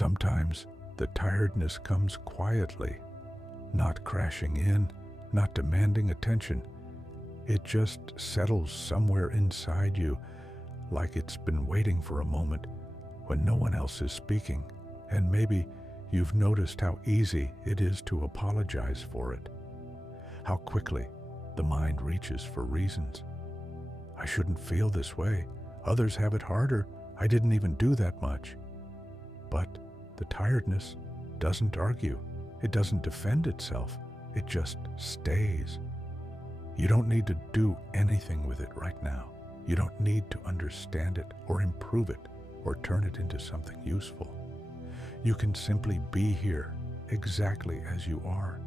Sometimes the tiredness comes quietly, not crashing in, not demanding attention. It just settles somewhere inside you, like it's been waiting for a moment when no one else is speaking, and maybe you've noticed how easy it is to apologize for it, how quickly the mind reaches for reasons. I shouldn't feel this way. Others have it harder. I didn't even do that much. But the tiredness doesn't argue. It doesn't defend itself. It just stays. You don't need to do anything with it right now. You don't need to understand it or improve it or turn it into something useful. You can simply be here exactly as you are,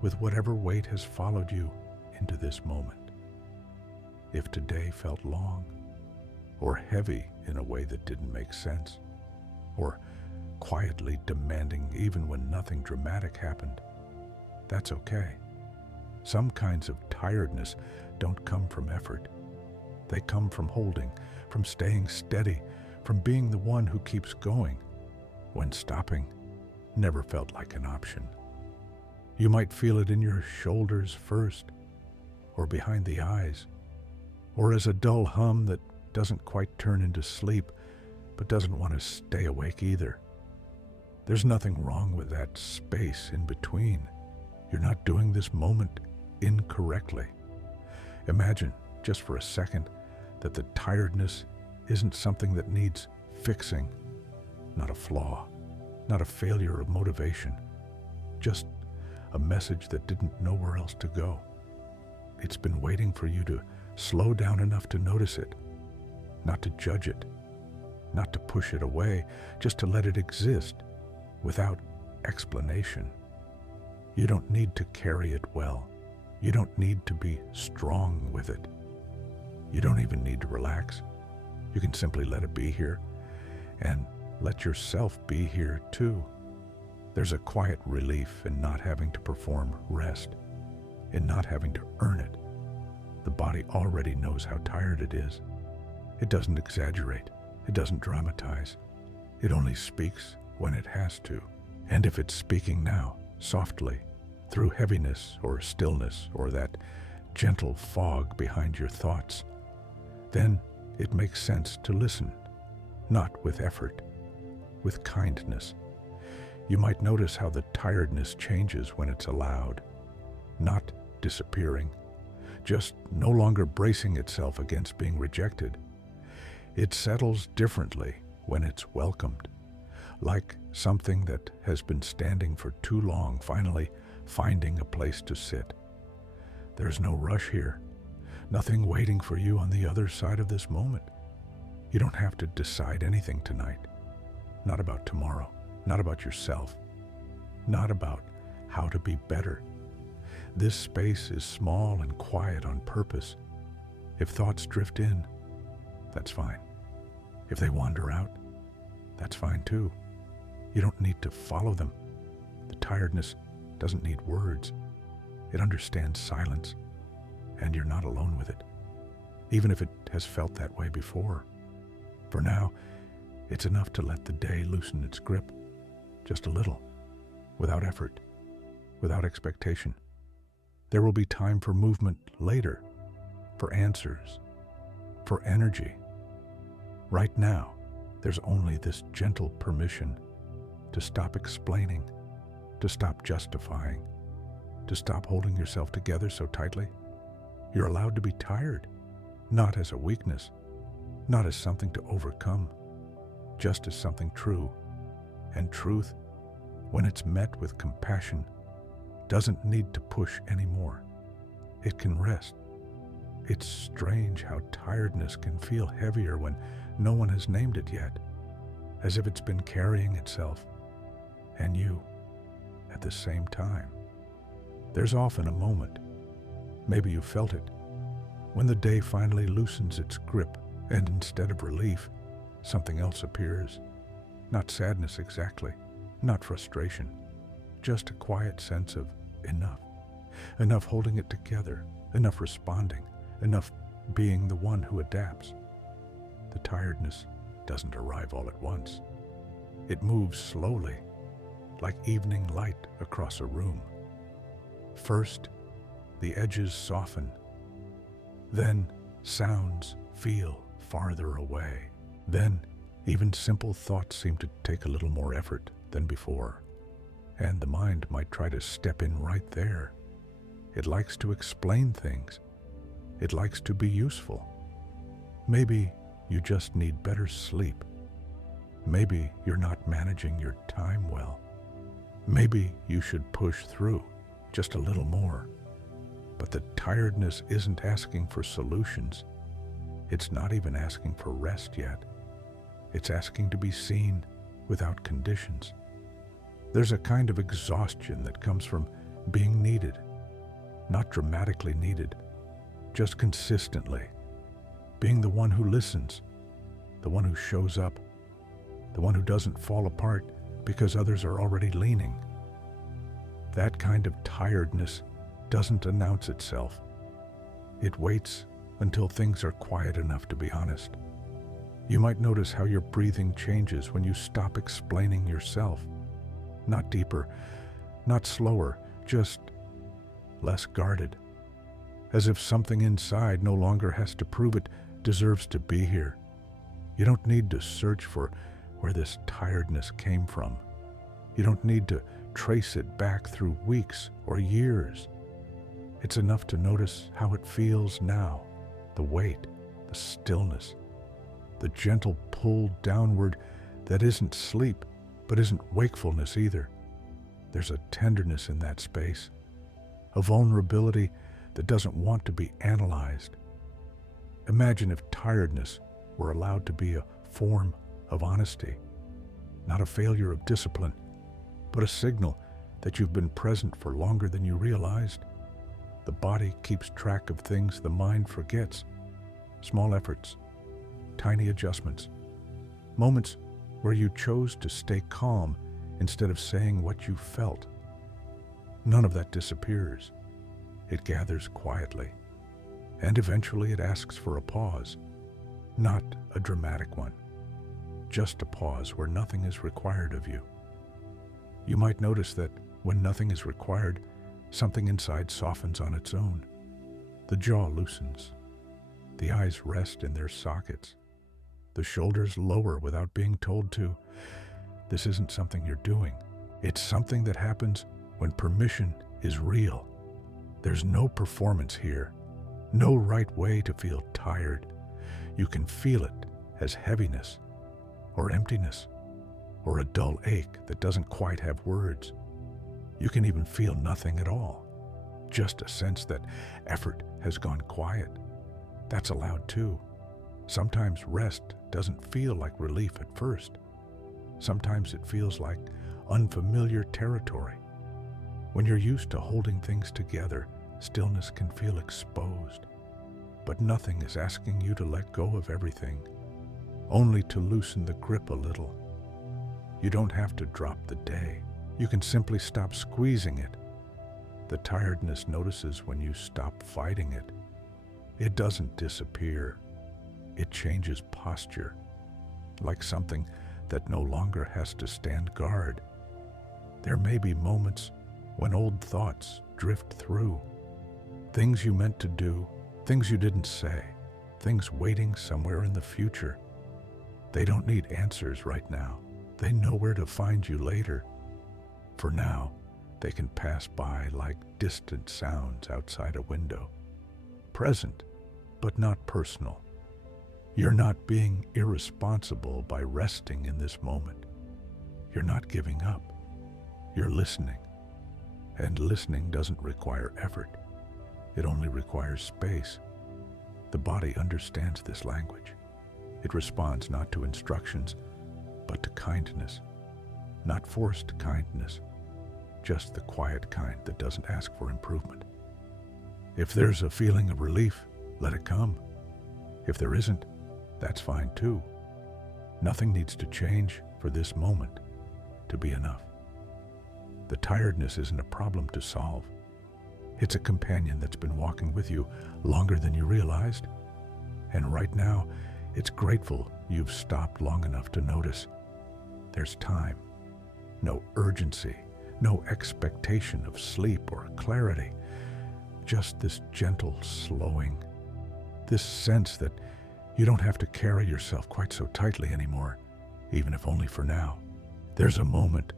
with whatever weight has followed you into this moment. If today felt long, or heavy in a way that didn't make sense, or quietly demanding even when nothing dramatic happened, that's okay. Some kinds of tiredness don't come from effort. They come from holding, from staying steady, from being the one who keeps going when stopping never felt like an option. You might feel it in your shoulders first, or behind the eyes, or as a dull hum that doesn't quite turn into sleep, but doesn't want to stay awake either. There's nothing wrong with that space in between. You're not doing this moment incorrectly. Imagine, just for a second, that the tiredness isn't something that needs fixing, not a flaw, not a failure of motivation, just a message that didn't know where else to go. It's been waiting for you to slow down enough to notice it, not to judge it, not to push it away, just to let it exist without explanation. You don't need to carry it well. You don't need to be strong with it. You don't even need to relax. You can simply let it be here and let yourself be here too. There's a quiet relief in not having to perform rest, in not having to earn it. The body already knows how tired it is. It doesn't exaggerate. It doesn't dramatize. It only speaks when it has to. And if it's speaking now, softly, through heaviness or stillness or that gentle fog behind your thoughts, then it makes sense to listen, not with effort, with kindness. You might notice how the tiredness changes when it's allowed, not disappearing, just no longer bracing itself against being rejected. It settles differently when it's welcomed, like something that has been standing for too long, finally finding a place to sit. There's no rush here, nothing waiting for you on the other side of this moment. You don't have to decide anything tonight, not about tomorrow, not about yourself, not about how to be better. This space is small and quiet on purpose. If thoughts drift in, that's fine. If they wander out, that's fine too. You don't need to follow them. The tiredness doesn't need words. It understands silence, and you're not alone with it, even if it has felt that way before. For now, it's enough to let the day loosen its grip, just a little, without effort, without expectation. There will be time for movement later, for answers, for energy. Right now, there's only this gentle permission to stop explaining, to stop justifying, to stop holding yourself together so tightly. You're allowed to be tired, not as a weakness, not as something to overcome, just as something true. And truth, when it's met with compassion, doesn't need to push anymore. It can rest. It's strange how tiredness can feel heavier when no one has named it yet, as if it's been carrying itself and you at the same time. There's often a moment, maybe you felt it, when the day finally loosens its grip and instead of relief, something else appears. Not sadness exactly, not frustration, just a quiet sense of enough. Enough holding it together, enough responding, enough being the one who adapts. The tiredness doesn't arrive all at once. It moves slowly, like evening light across a room. First, the edges soften. Then, sounds feel farther away. Then, even simple thoughts seem to take a little more effort than before. And the mind might try to step in right there. It likes to explain things. It likes to be useful. Maybe you just need better sleep. Maybe you're not managing your time well. Maybe you should push through just a little more. But the tiredness isn't asking for solutions. It's not even asking for rest yet. It's asking to be seen without conditions. There's a kind of exhaustion that comes from being needed, not dramatically needed, just consistently. Being the one who listens, the one who shows up, the one who doesn't fall apart because others are already leaning. That kind of tiredness doesn't announce itself. It waits until things are quiet enough to be honest. You might notice how your breathing changes when you stop explaining yourself. Not deeper, not slower, just less guarded. As if something inside no longer has to prove it deserves to be here. You don't need to search for where this tiredness came from. You don't need to trace it back through weeks or years. It's enough to notice how it feels now, the weight, the stillness, the gentle pull downward that isn't sleep, but isn't wakefulness either. There's a tenderness in that space, a vulnerability that doesn't want to be analyzed. Imagine if tiredness were allowed to be a form of honesty, not a failure of discipline, but a signal that you've been present for longer than you realized. The body keeps track of things the mind forgets. Small efforts, tiny adjustments, moments where you chose to stay calm instead of saying what you felt. None of that disappears. It gathers quietly, and eventually it asks for a pause, not a dramatic one, just a pause where nothing is required of you. You might notice that when nothing is required, something inside softens on its own. The jaw loosens. The eyes rest in their sockets. The shoulders lower without being told to. This isn't something you're doing. It's something that happens when permission is real. There's no performance here, no right way to feel tired. You can feel it as heaviness, or emptiness, or a dull ache that doesn't quite have words. You can even feel nothing at all, just a sense that effort has gone quiet. That's allowed too. Sometimes rest doesn't feel like relief at first. Sometimes it feels like unfamiliar territory. When you're used to holding things together, stillness can feel exposed. But nothing is asking you to let go of everything, only to loosen the grip a little. You don't have to drop the day. You can simply stop squeezing it. The tiredness notices when you stop fighting it. It doesn't disappear. It changes posture, like something that no longer has to stand guard. There may be moments when old thoughts drift through, things you meant to do, things you didn't say, things waiting somewhere in the future. They don't need answers right now. They know where to find you later. For now, they can pass by like distant sounds outside a window. Present, but not personal. You're not being irresponsible by resting in this moment. You're not giving up. You're listening. And listening doesn't require effort. It only requires space. The body understands this language. It responds not to instructions, but to kindness. Not forced kindness, just the quiet kind that doesn't ask for improvement. If there's a feeling of relief, let it come. If there isn't, that's fine too. Nothing needs to change for this moment to be enough. The tiredness isn't a problem to solve. It's a companion that's been walking with you longer than you realized. And right now, it's grateful you've stopped long enough to notice. There's time, no urgency, no expectation of sleep or clarity, just this gentle slowing, this sense that you don't have to carry yourself quite so tightly anymore, even if only for now. There's a moment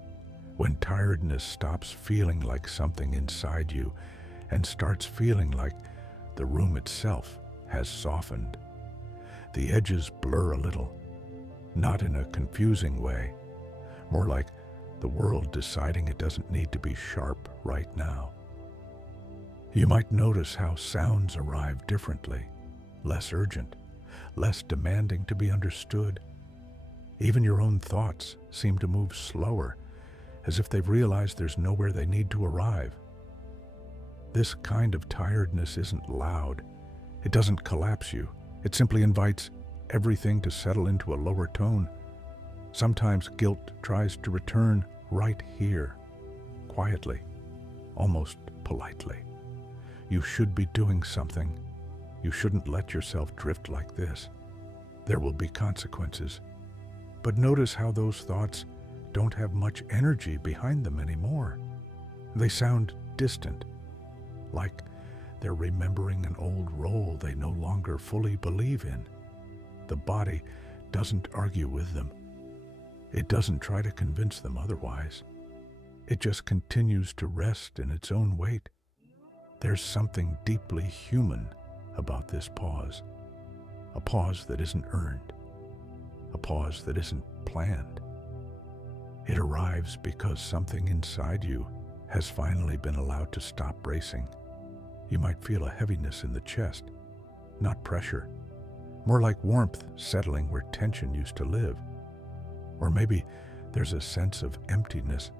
when tiredness stops feeling like something inside you and starts feeling like the room itself has softened. The edges blur a little, not in a confusing way, more like the world deciding it doesn't need to be sharp right now. You might notice how sounds arrive differently, less urgent, less demanding to be understood. Even your own thoughts seem to move slower, as if they've realized there's nowhere they need to arrive. This kind of tiredness isn't loud. It doesn't collapse you. It simply invites everything to settle into a lower tone. Sometimes guilt tries to return right here, quietly, almost politely. You should be doing something. You shouldn't let yourself drift like this. There will be consequences. But notice how those thoughts don't have much energy behind them anymore. They sound distant, like they're remembering an old role they no longer fully believe in. The body doesn't argue with them. It doesn't try to convince them otherwise. It just continues to rest in its own weight. There's something deeply human about this pause. A pause that isn't earned. A pause that isn't planned. It arrives because something inside you has finally been allowed to stop racing. You might feel a heaviness in the chest, not pressure, more like warmth settling where tension used to live. Or maybe there's a sense of emptiness,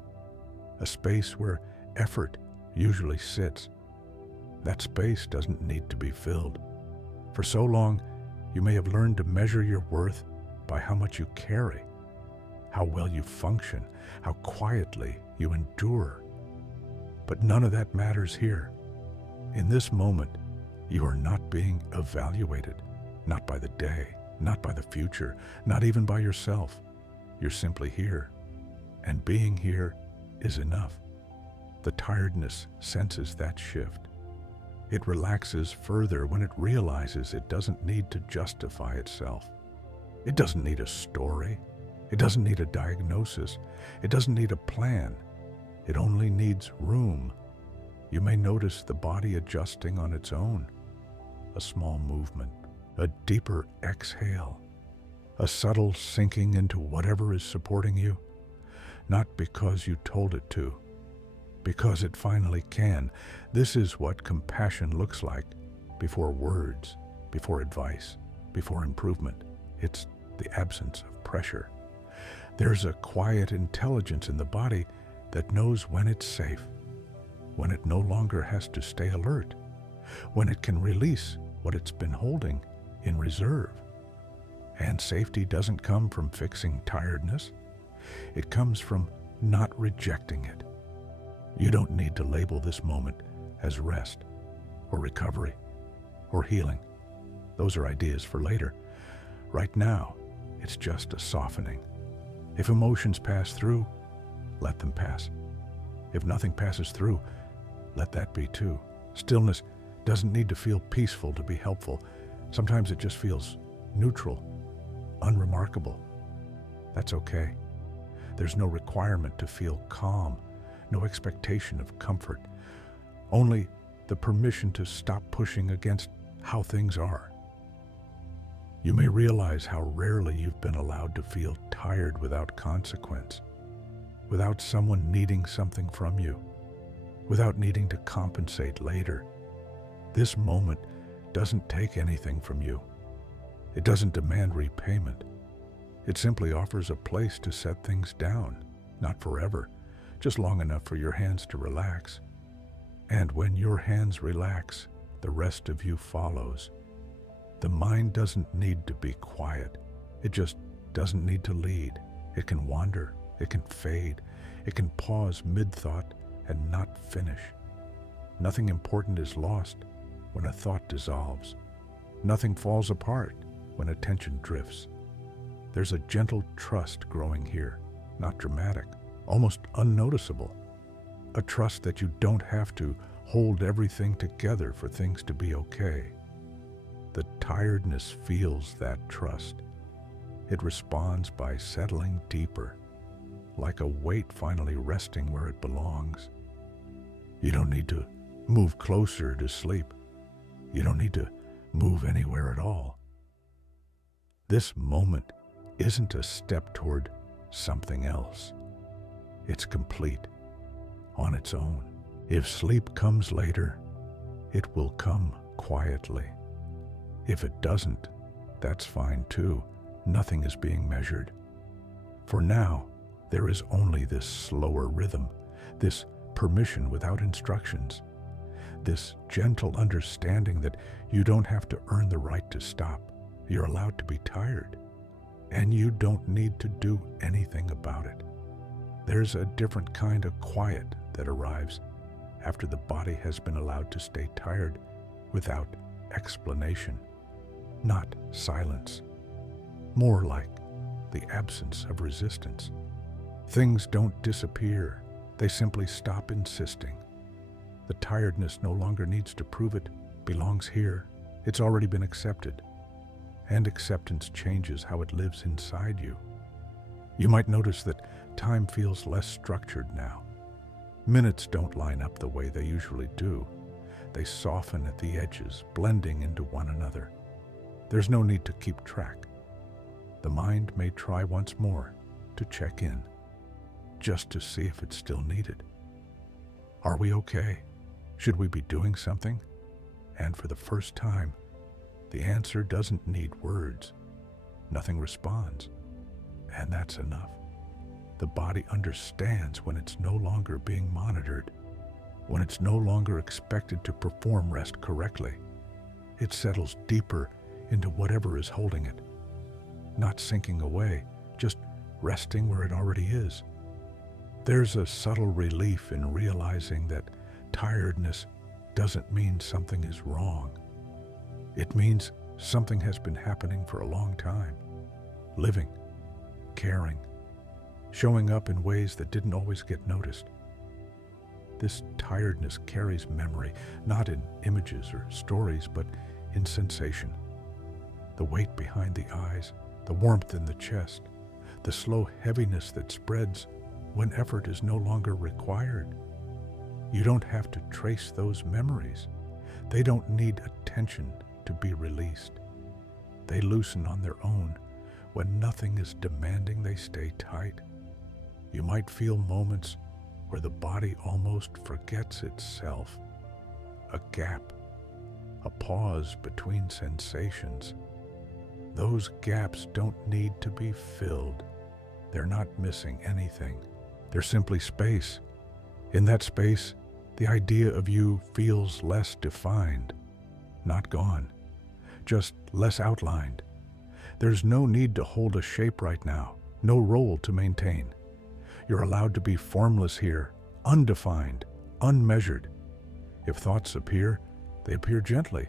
a space where effort usually sits. That space doesn't need to be filled. For so long, you may have learned to measure your worth by how much you carry, how well you function, how quietly you endure. But none of that matters here. In this moment, you are not being evaluated, not by the day, not by the future, not even by yourself. You're simply here, and being here is enough. The tiredness senses that shift. It relaxes further when it realizes it doesn't need to justify itself. It doesn't need a story. It doesn't need a diagnosis. It doesn't need a plan. It only needs room. You may notice the body adjusting on its own. A small movement, a deeper exhale, a subtle sinking into whatever is supporting you, not because you told it to, because it finally can. This is what compassion looks like before words, before advice, before improvement. It's the absence of pressure. There's a quiet intelligence in the body that knows when it's safe, when it no longer has to stay alert, when it can release what it's been holding in reserve. And safety doesn't come from fixing tiredness. It comes from not rejecting it. You don't need to label this moment as rest or recovery or healing. Those are ideas for later. Right now, it's just a softening. If emotions pass through, let them pass. If nothing passes through, let that be too. Stillness doesn't need to feel peaceful to be helpful. Sometimes it just feels neutral, unremarkable. That's okay. There's no requirement to feel calm, no expectation of comfort, only the permission to stop pushing against how things are. You may realize how rarely you've been allowed to feel tired without consequence, without someone needing something from you, without needing to compensate later. This moment doesn't take anything from you. It doesn't demand repayment. It simply offers a place to set things down, not forever, just long enough for your hands to relax. And when your hands relax, the rest of you follows. The mind doesn't need to be quiet. It just doesn't need to lead. It can wander. It can fade. It can pause mid-thought and not finish. Nothing important is lost when a thought dissolves. Nothing falls apart when attention drifts. There's a gentle trust growing here, not dramatic, almost unnoticeable. A trust that you don't have to hold everything together for things to be okay. The tiredness feels that trust. It responds by settling deeper, like a weight finally resting where it belongs. You don't need to move closer to sleep. You don't need to move anywhere at all. This moment isn't a step toward something else. It's complete on its own. If sleep comes later, it will come quietly. If it doesn't, that's fine too. Nothing is being measured. For now, there is only this slower rhythm, this permission without instructions, this gentle understanding that you don't have to earn the right to stop. You're allowed to be tired, and you don't need to do anything about it. There's a different kind of quiet that arrives after the body has been allowed to stay tired without explanation, not silence, more like the absence of resistance. Things don't disappear, they simply stop insisting. The tiredness no longer needs to prove it belongs here. It's already been accepted. And acceptance changes how it lives inside you. You might notice that time feels less structured now. Minutes don't line up the way they usually do. They soften at the edges, blending into one another. There's no need to keep track. The mind may try once more to check in, just to see if it's still needed. Are we okay? Should we be doing something? And for the first time, the answer doesn't need words. Nothing responds, and that's enough. The body understands when it's no longer being monitored, when it's no longer expected to perform rest correctly. It settles deeper into whatever is holding it, not sinking away, just resting where it already is. There's a subtle relief in realizing that tiredness doesn't mean something is wrong. It means something has been happening for a long time, living, caring, showing up in ways that didn't always get noticed. This tiredness carries memory, not in images or stories, but in sensation. The weight behind the eyes, the warmth in the chest, the slow heaviness that spreads when effort is no longer required. You don't have to trace those memories. They don't need attention to be released. They loosen on their own. When nothing is demanding they stay tight. You might feel moments where the body almost forgets itself. A gap, a pause between sensations. Those gaps don't need to be filled. They're not missing anything. They're simply space. In that space, the idea of you feels less defined, not gone, just less outlined. There's no need to hold a shape right now, no role to maintain. You're allowed to be formless here, undefined, unmeasured. If thoughts appear, they appear gently.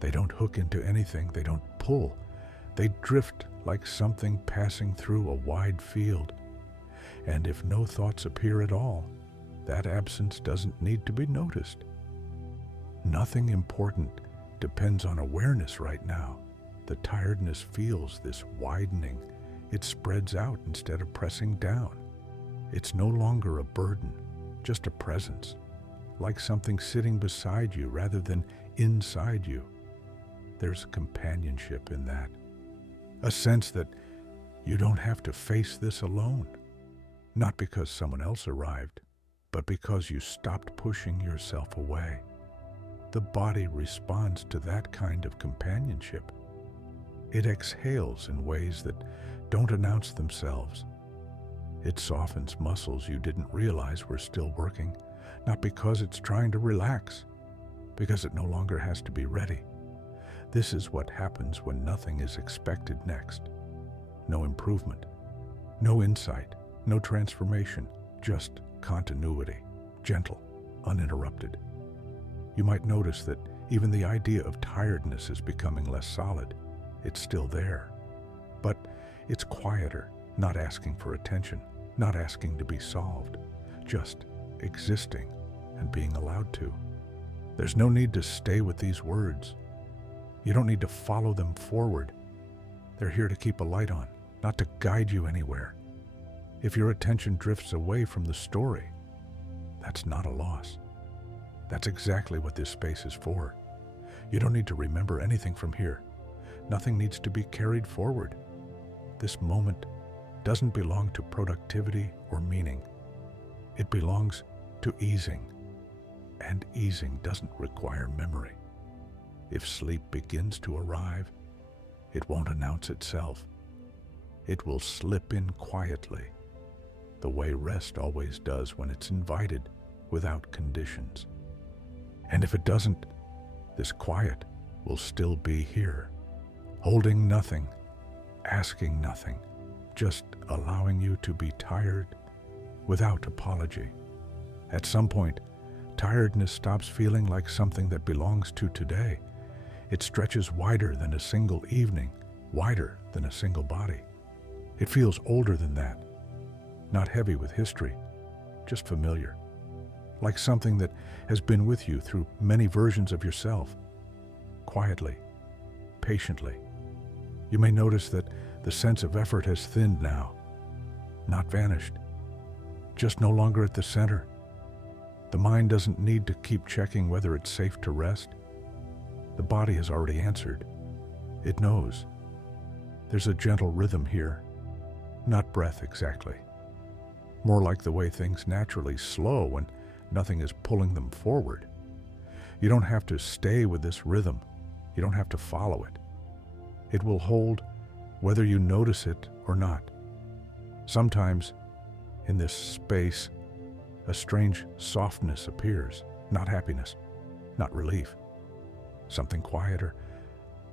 They don't hook into anything, they don't pull. They drift like something passing through a wide field. And if no thoughts appear at all, that absence doesn't need to be noticed. Nothing important depends on awareness right now. The tiredness feels this widening. It spreads out instead of pressing down. It's no longer a burden, just a presence, like something sitting beside you rather than inside you. There's companionship in that, a sense that you don't have to face this alone, not because someone else arrived, but because you stopped pushing yourself away. The body responds to that kind of companionship. It exhales in ways that don't announce themselves. It softens muscles you didn't realize were still working, not because it's trying to relax, because it no longer has to be ready. This is what happens when nothing is expected next. No improvement, no insight, no transformation, just continuity, gentle, uninterrupted. You might notice that even the idea of tiredness is becoming less solid. It's still there, but it's quieter, not asking for attention. not asking to be solved, just existing and being allowed to. There's no need to stay with these words. You don't need to follow them forward. They're here to keep a light on, not to guide you anywhere. If your attention drifts away from the story, that's not a loss. That's exactly what this space is for. You don't need to remember anything from here. Nothing needs to be carried forward. This moment doesn't belong to productivity or meaning. It belongs to easing. And easing doesn't require memory. If sleep begins to arrive, it won't announce itself. It will slip in quietly, the way rest always does when it's invited without conditions. And if it doesn't, this quiet will still be here, holding nothing, asking nothing, just allowing you to be tired without apology. At some point, tiredness stops feeling like something that belongs to today. It stretches wider than a single evening, wider than a single body. It feels older than that, not heavy with history, just familiar, like something that has been with you through many versions of yourself. Quietly, patiently, you may notice that the sense of effort has thinned now, not vanished, just no longer at the center. The mind doesn't need to keep checking whether it's safe to rest. The body has already answered. It knows. There's a gentle rhythm here, not breath exactly. More like the way things naturally slow when nothing is pulling them forward. You don't have to stay with this rhythm. You don't have to follow it. It will hold whether you notice it or not. Sometimes, in this space, a strange softness appears, not happiness, not relief. Something quieter,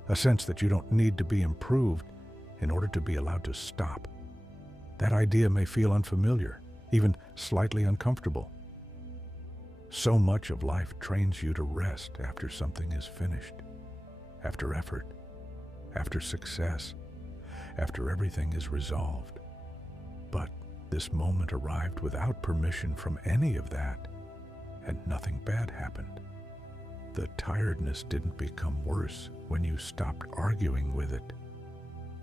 a sense that you don't need to be improved in order to be allowed to stop. That idea may feel unfamiliar, even slightly uncomfortable. So much of life trains you to rest after something is finished, after effort, after success, after everything is resolved. But this moment arrived without permission from any of that, and nothing bad happened. The tiredness didn't become worse when you stopped arguing with it.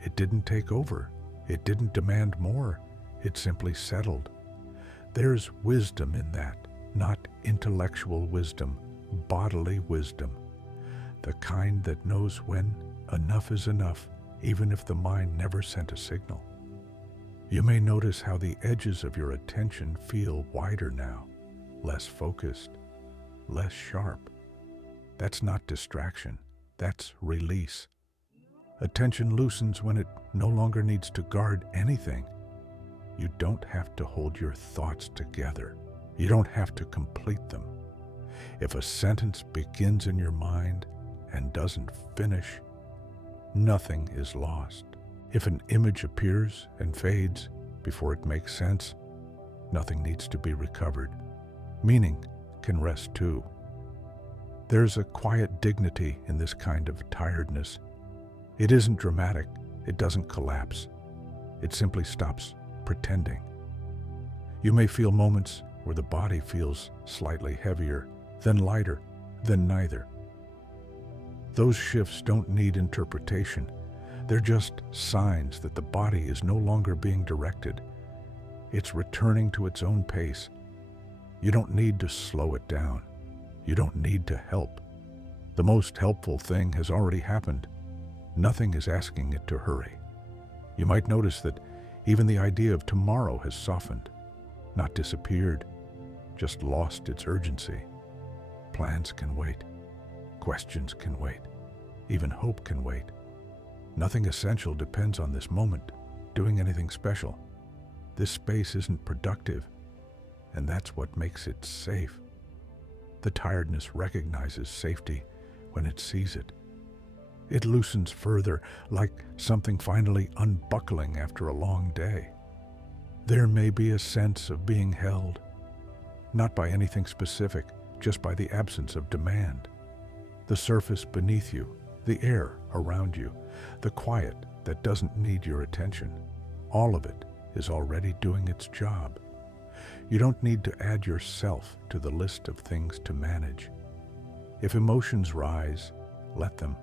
It didn't take over. It didn't demand more. It simply settled. There's wisdom in that, not intellectual wisdom, bodily wisdom. The kind that knows when enough is enough, even if the mind never sent a signal. You may notice how the edges of your attention feel wider now, less focused, less sharp. That's not distraction, that's release. Attention loosens when it no longer needs to guard anything. You don't have to hold your thoughts together. You don't have to complete them. If a sentence begins in your mind and doesn't finish, nothing is lost. If an image appears and fades before it makes sense, nothing needs to be recovered. Meaning can rest too. There's a quiet dignity in this kind of tiredness. It isn't dramatic. It doesn't collapse. It simply stops pretending. You may feel moments where the body feels slightly heavier, then lighter, then neither. Those shifts don't need interpretation. They're just signs that the body is no longer being directed. It's returning to its own pace. You don't need to slow it down. You don't need to help. The most helpful thing has already happened. Nothing is asking it to hurry. You might notice that even the idea of tomorrow has softened, not disappeared, just lost its urgency. Plans can wait. Questions can wait. Even hope can wait. Nothing essential depends on this moment, doing anything special. This space isn't productive, and that's what makes it safe. The tiredness recognizes safety when it sees it. It loosens further, like something finally unbuckling after a long day. There may be a sense of being held, not by anything specific, just by the absence of demand. The surface beneath you, the air around you, the quiet that doesn't need your attention, all of it is already doing its job. You don't need to add yourself to the list of things to manage. If emotions rise, let them.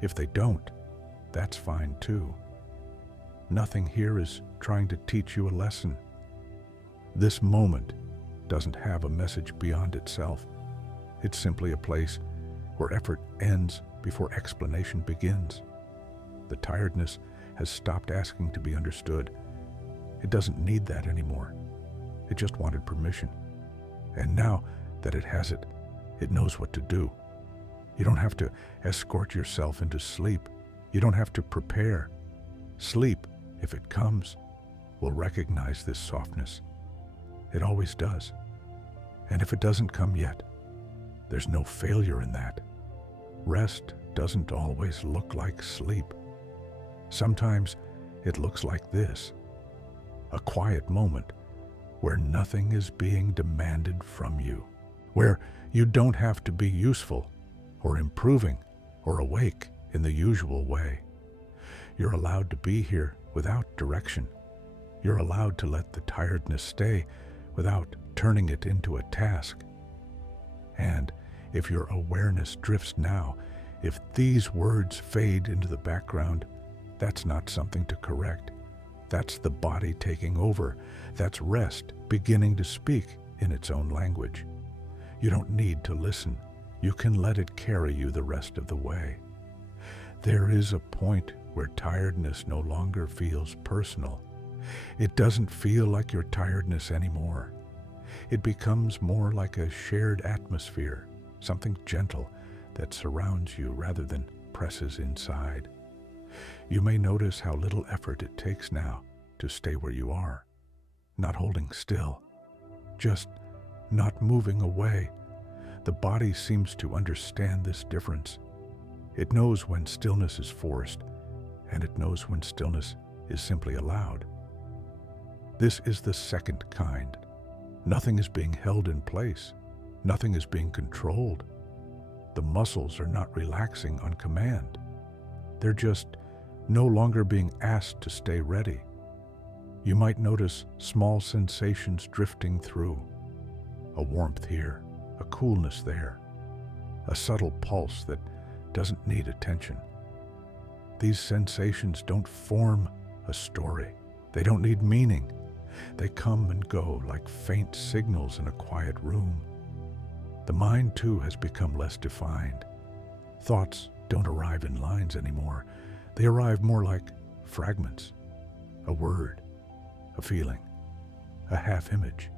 If they don't, that's fine too. Nothing here is trying to teach you a lesson. This moment doesn't have a message beyond itself. It's simply a place where effort ends before explanation begins. The tiredness has stopped asking to be understood. It doesn't need that anymore. It just wanted permission. And now that it has it, it knows what to do. You don't have to escort yourself into sleep. You don't have to prepare. Sleep, if it comes, will recognize this softness. It always does. And if it doesn't come yet, there's no failure in that. Rest doesn't always look like sleep. Sometimes it looks like this: a quiet moment where nothing is being demanded from you, where you don't have to be useful or improving or awake in the usual way. You're allowed to be here without direction. You're allowed to let the tiredness stay without turning it into a task. And if your awareness drifts now, if these words fade into the background, that's not something to correct. That's the body taking over. That's rest beginning to speak in its own language. You don't need to listen. You can let it carry you the rest of the way. There is a point where tiredness no longer feels personal. It doesn't feel like your tiredness anymore. It becomes more like a shared atmosphere, something gentle that surrounds you rather than presses inside. You may notice how little effort it takes now to stay where you are, not holding still, just not moving away. The body seems to understand this difference. It knows when stillness is forced, and it knows when stillness is simply allowed. This is the second kind. Nothing is being held in place. Nothing is being controlled. The muscles are not relaxing on command. They're just no longer being asked to stay ready. You might notice small sensations drifting through. A warmth here, a coolness there, a subtle pulse that doesn't need attention. These sensations don't form a story. They don't need meaning. They come and go like faint signals in a quiet room. The mind, too, has become less defined. Thoughts don't arrive in lines anymore. They arrive more like fragments, a word, a feeling, a half-image.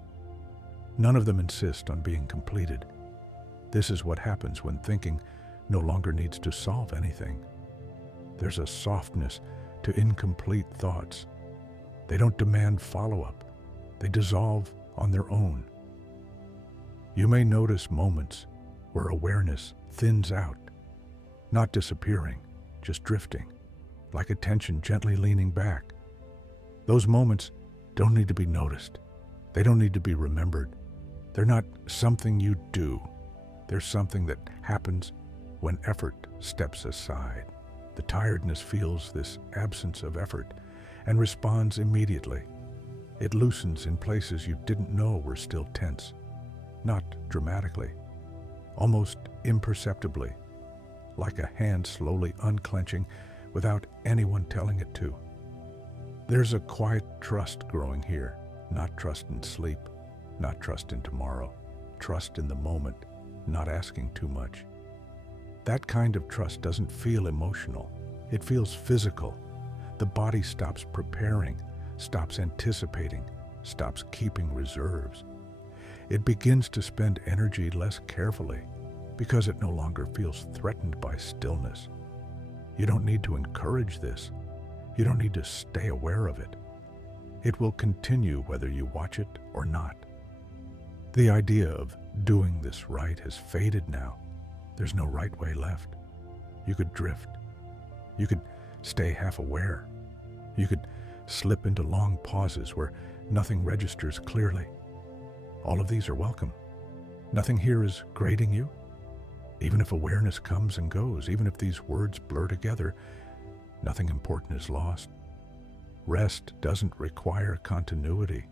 None of them insist on being completed. This is what happens when thinking no longer needs to solve anything. There's a softness to incomplete thoughts. They don't demand follow-up. They dissolve on their own. You may notice moments where awareness thins out, not disappearing, just drifting, like attention gently leaning back. Those moments don't need to be noticed. They don't need to be remembered. They're not something you do. They're something that happens when effort steps aside. The tiredness feels this absence of effort and responds immediately. It loosens in places you didn't know were still tense. Not dramatically, almost imperceptibly, like a hand slowly unclenching without anyone telling it to. There's a quiet trust growing here, not trust in sleep, not trust in tomorrow, trust in the moment, not asking too much. That kind of trust doesn't feel emotional. It feels physical. The body stops preparing, stops anticipating, stops keeping reserves. It begins to spend energy less carefully because it no longer feels threatened by stillness. You don't need to encourage this. You don't need to stay aware of it. It will continue whether you watch it or not. The idea of doing this right has faded now. There's no right way left. You could drift. You could stay half aware. You could slip into long pauses where nothing registers clearly. All of these are welcome. Nothing here is grading you. Even if awareness comes and goes, even if these words blur together, nothing important is lost. Rest doesn't require continuity.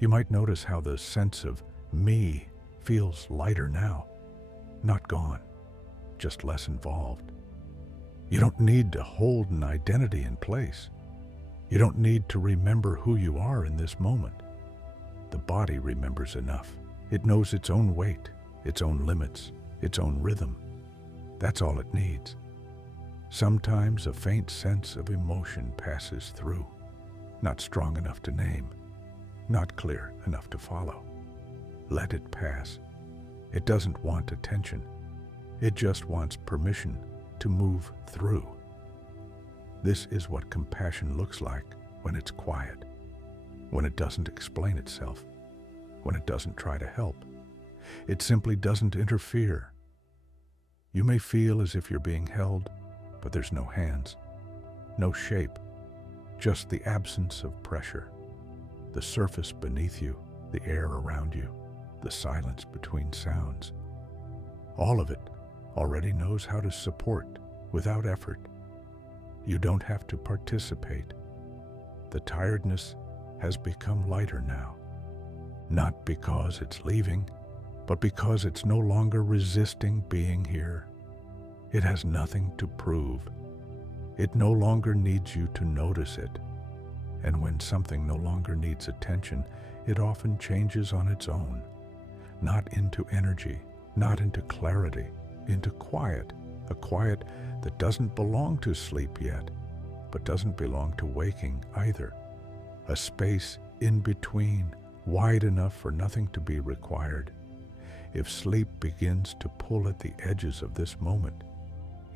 You might notice how the sense of me feels lighter now. Not gone, just less involved. You don't need to hold an identity in place. You don't need to remember who you are in this moment. The body remembers enough. It knows its own weight, its own limits, its own rhythm. That's all it needs. Sometimes a faint sense of emotion passes through, not strong enough to name, not clear enough to follow. Let it pass. It doesn't want attention. It just wants permission to move through. This is what compassion looks like when it's quiet, when it doesn't explain itself, when it doesn't try to help. It simply doesn't interfere. You may feel as if you're being held, but there's no hands, no shape, just the absence of pressure, the surface beneath you, the air around you, the silence between sounds. All of it already knows how to support without effort. You don't have to participate. The tiredness has become lighter now, not because it's leaving, but because it's no longer resisting being here. It has nothing to prove. It no longer needs you to notice it. And when something no longer needs attention, it often changes on its own, not into energy, not into clarity, into quiet, a quiet that doesn't belong to sleep yet, but doesn't belong to waking either. A space in between, wide enough for nothing to be required. If sleep begins to pull at the edges of this moment,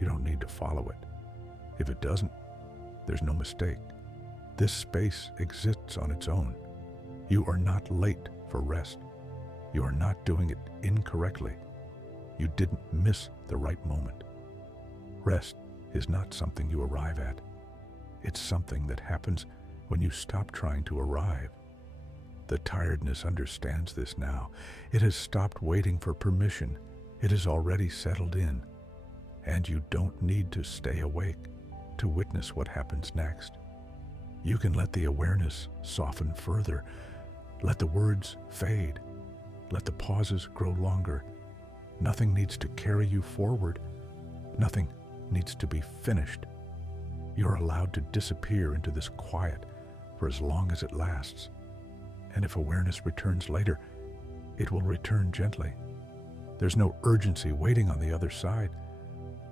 you don't need to follow it. If it doesn't, there's no mistake. This space exists on its own. You are not late for rest. You are not doing it incorrectly. You didn't miss the right moment. Rest is not something you arrive at. It's something that happens when you stop trying to arrive. The tiredness understands this now. It has stopped waiting for permission. It has already settled in. And you don't need to stay awake to witness what happens next. You can let the awareness soften further. Let the words fade. Let the pauses grow longer. Nothing needs to carry you forward. Nothing needs to be finished. You're allowed to disappear into this quiet for as long as it lasts. And if awareness returns later, it will return gently. There's no urgency waiting on the other side.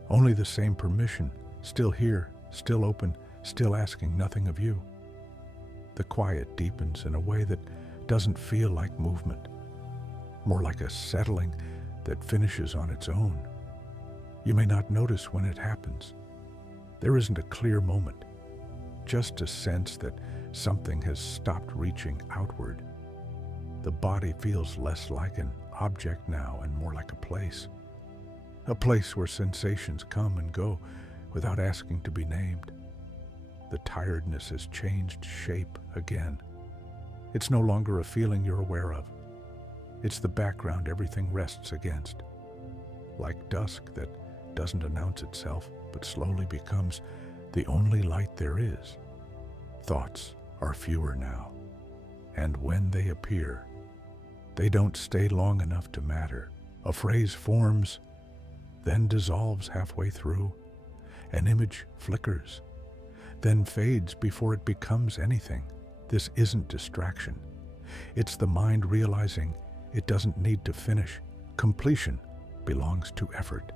Only the same permission, still here, still open, still asking nothing of you. The quiet deepens in a way that doesn't feel like movement, more like a settling that finishes on its own. You may not notice when it happens. There isn't a clear moment, just a sense that something has stopped reaching outward. The body feels less like an object now and more like a place where sensations come and go without asking to be named. The tiredness has changed shape again. It's no longer a feeling you're aware of. It's the background everything rests against. Like dusk that doesn't announce itself, but slowly becomes the only light there is. Thoughts are fewer now, and when they appear, they don't stay long enough to matter. A phrase forms, then dissolves halfway through. An image flickers, then fades before it becomes anything. This isn't distraction. It's the mind realizing it doesn't need to finish. Completion belongs to effort,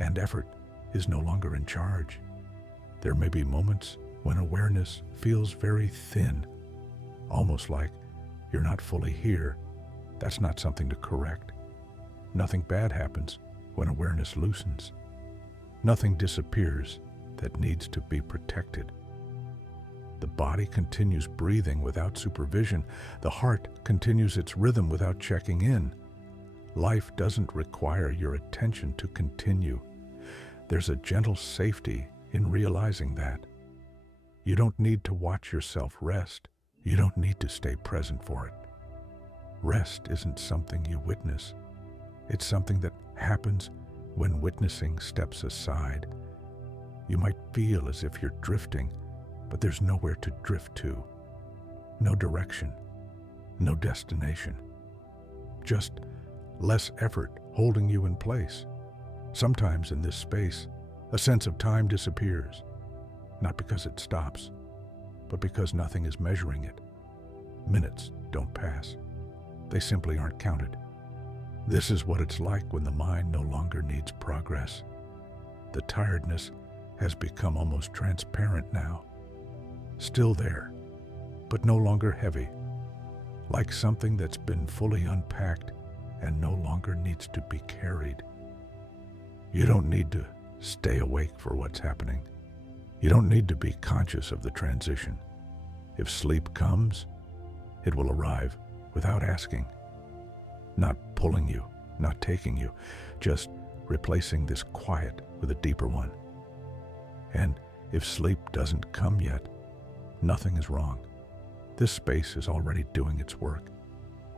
and effort is no longer in charge. There may be moments when awareness feels very thin, almost like you're not fully here. That's not something to correct. Nothing bad happens when awareness loosens. Nothing disappears that needs to be protected. The body continues breathing without supervision. The heart continues its rhythm without checking in. Life doesn't require your attention to continue. There's a gentle safety in realizing that. You don't need to watch yourself rest. You don't need to stay present for it. Rest isn't something you witness. It's something that happens when witnessing steps aside. You might feel as if you're drifting, but there's nowhere to drift to. No direction, no destination. Just less effort holding you in place. Sometimes in this space, a sense of time disappears, not because it stops, but because nothing is measuring it. Minutes don't pass. They simply aren't counted. This is what it's like when the mind no longer needs progress. The tiredness has become almost transparent now. Still there, but no longer heavy. Like something that's been fully unpacked and no longer needs to be carried. You don't need to stay awake for what's happening. You don't need to be conscious of the transition. If sleep comes, it will arrive without asking. Not pulling you, not taking you, just replacing this quiet with a deeper one. And if sleep doesn't come yet, nothing is wrong. This space is already doing its work.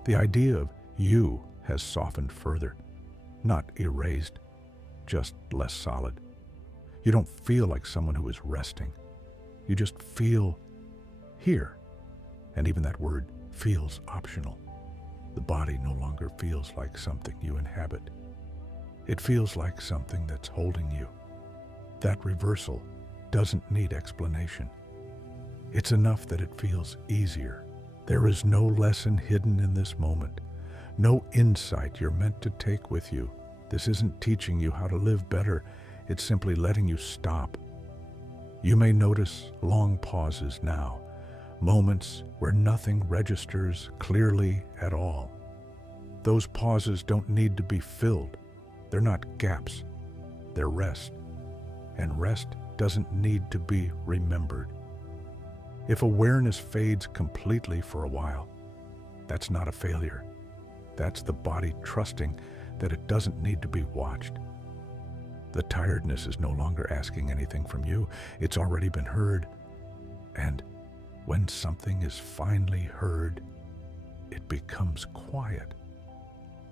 The idea of you has softened further, not erased, just less solid. You don't feel like someone who is resting. You just feel here. And even that word feels optional. The body no longer feels like something you inhabit. It feels like something that's holding you. That reversal doesn't need explanation. It's enough that it feels easier. There is no lesson hidden in this moment, no insight you're meant to take with you. This isn't teaching you how to live better, it's simply letting you stop. You may notice long pauses now, moments where nothing registers clearly at all. Those pauses don't need to be filled. They're not gaps, they're rest. And rest doesn't need to be remembered. If awareness fades completely for a while, that's not a failure. That's the body trusting that it doesn't need to be watched. The tiredness is no longer asking anything from you. It's already been heard. And when something is finally heard, it becomes quiet.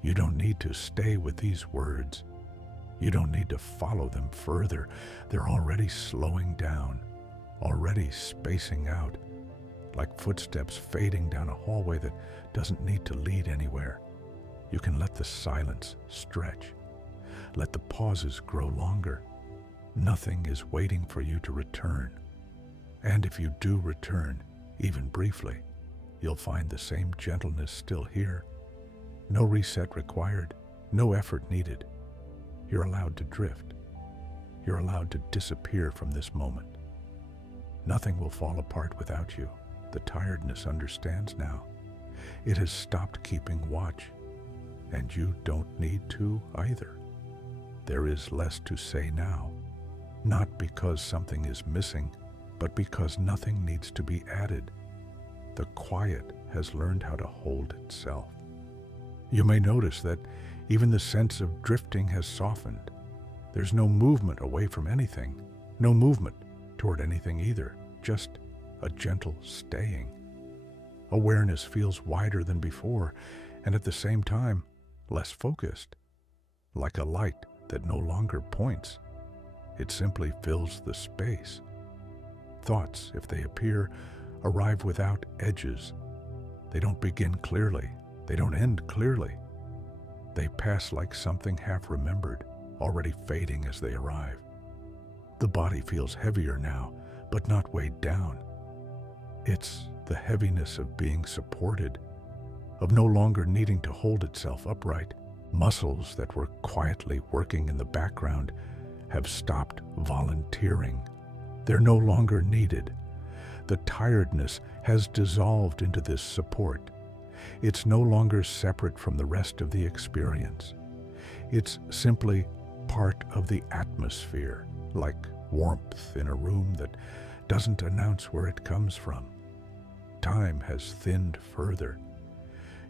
You don't need to stay with these words. You don't need to follow them further. They're already slowing down, already spacing out, like footsteps fading down a hallway that doesn't need to lead anywhere. You can let the silence stretch. Let the pauses grow longer. Nothing is waiting for you to return. And if you do return, even briefly, you'll find the same gentleness still here. No reset required, no effort needed. You're allowed to drift. You're allowed to disappear from this moment. Nothing will fall apart without you. The tiredness understands now. It has stopped keeping watch, and you don't need to either. There is less to say now, not because something is missing, but because nothing needs to be added. The quiet has learned how to hold itself. You may notice that even the sense of drifting has softened. There's no movement away from anything, no movement toward anything either, just a gentle staying. Awareness feels wider than before, and at the same time, less focused, like a light that no longer points. It simply fills the space. Thoughts, if they appear, arrive without edges. They don't begin clearly. They don't end clearly. They pass like something half remembered, already fading as they arrive. The body feels heavier now, but not weighed down. It's the heaviness of being supported, of no longer needing to hold itself upright. Muscles that were quietly working in the background have stopped volunteering. They're no longer needed. The tiredness has dissolved into this support. It's no longer separate from the rest of the experience. It's simply part of the atmosphere, like warmth in a room that doesn't announce where it comes from. Time has thinned further.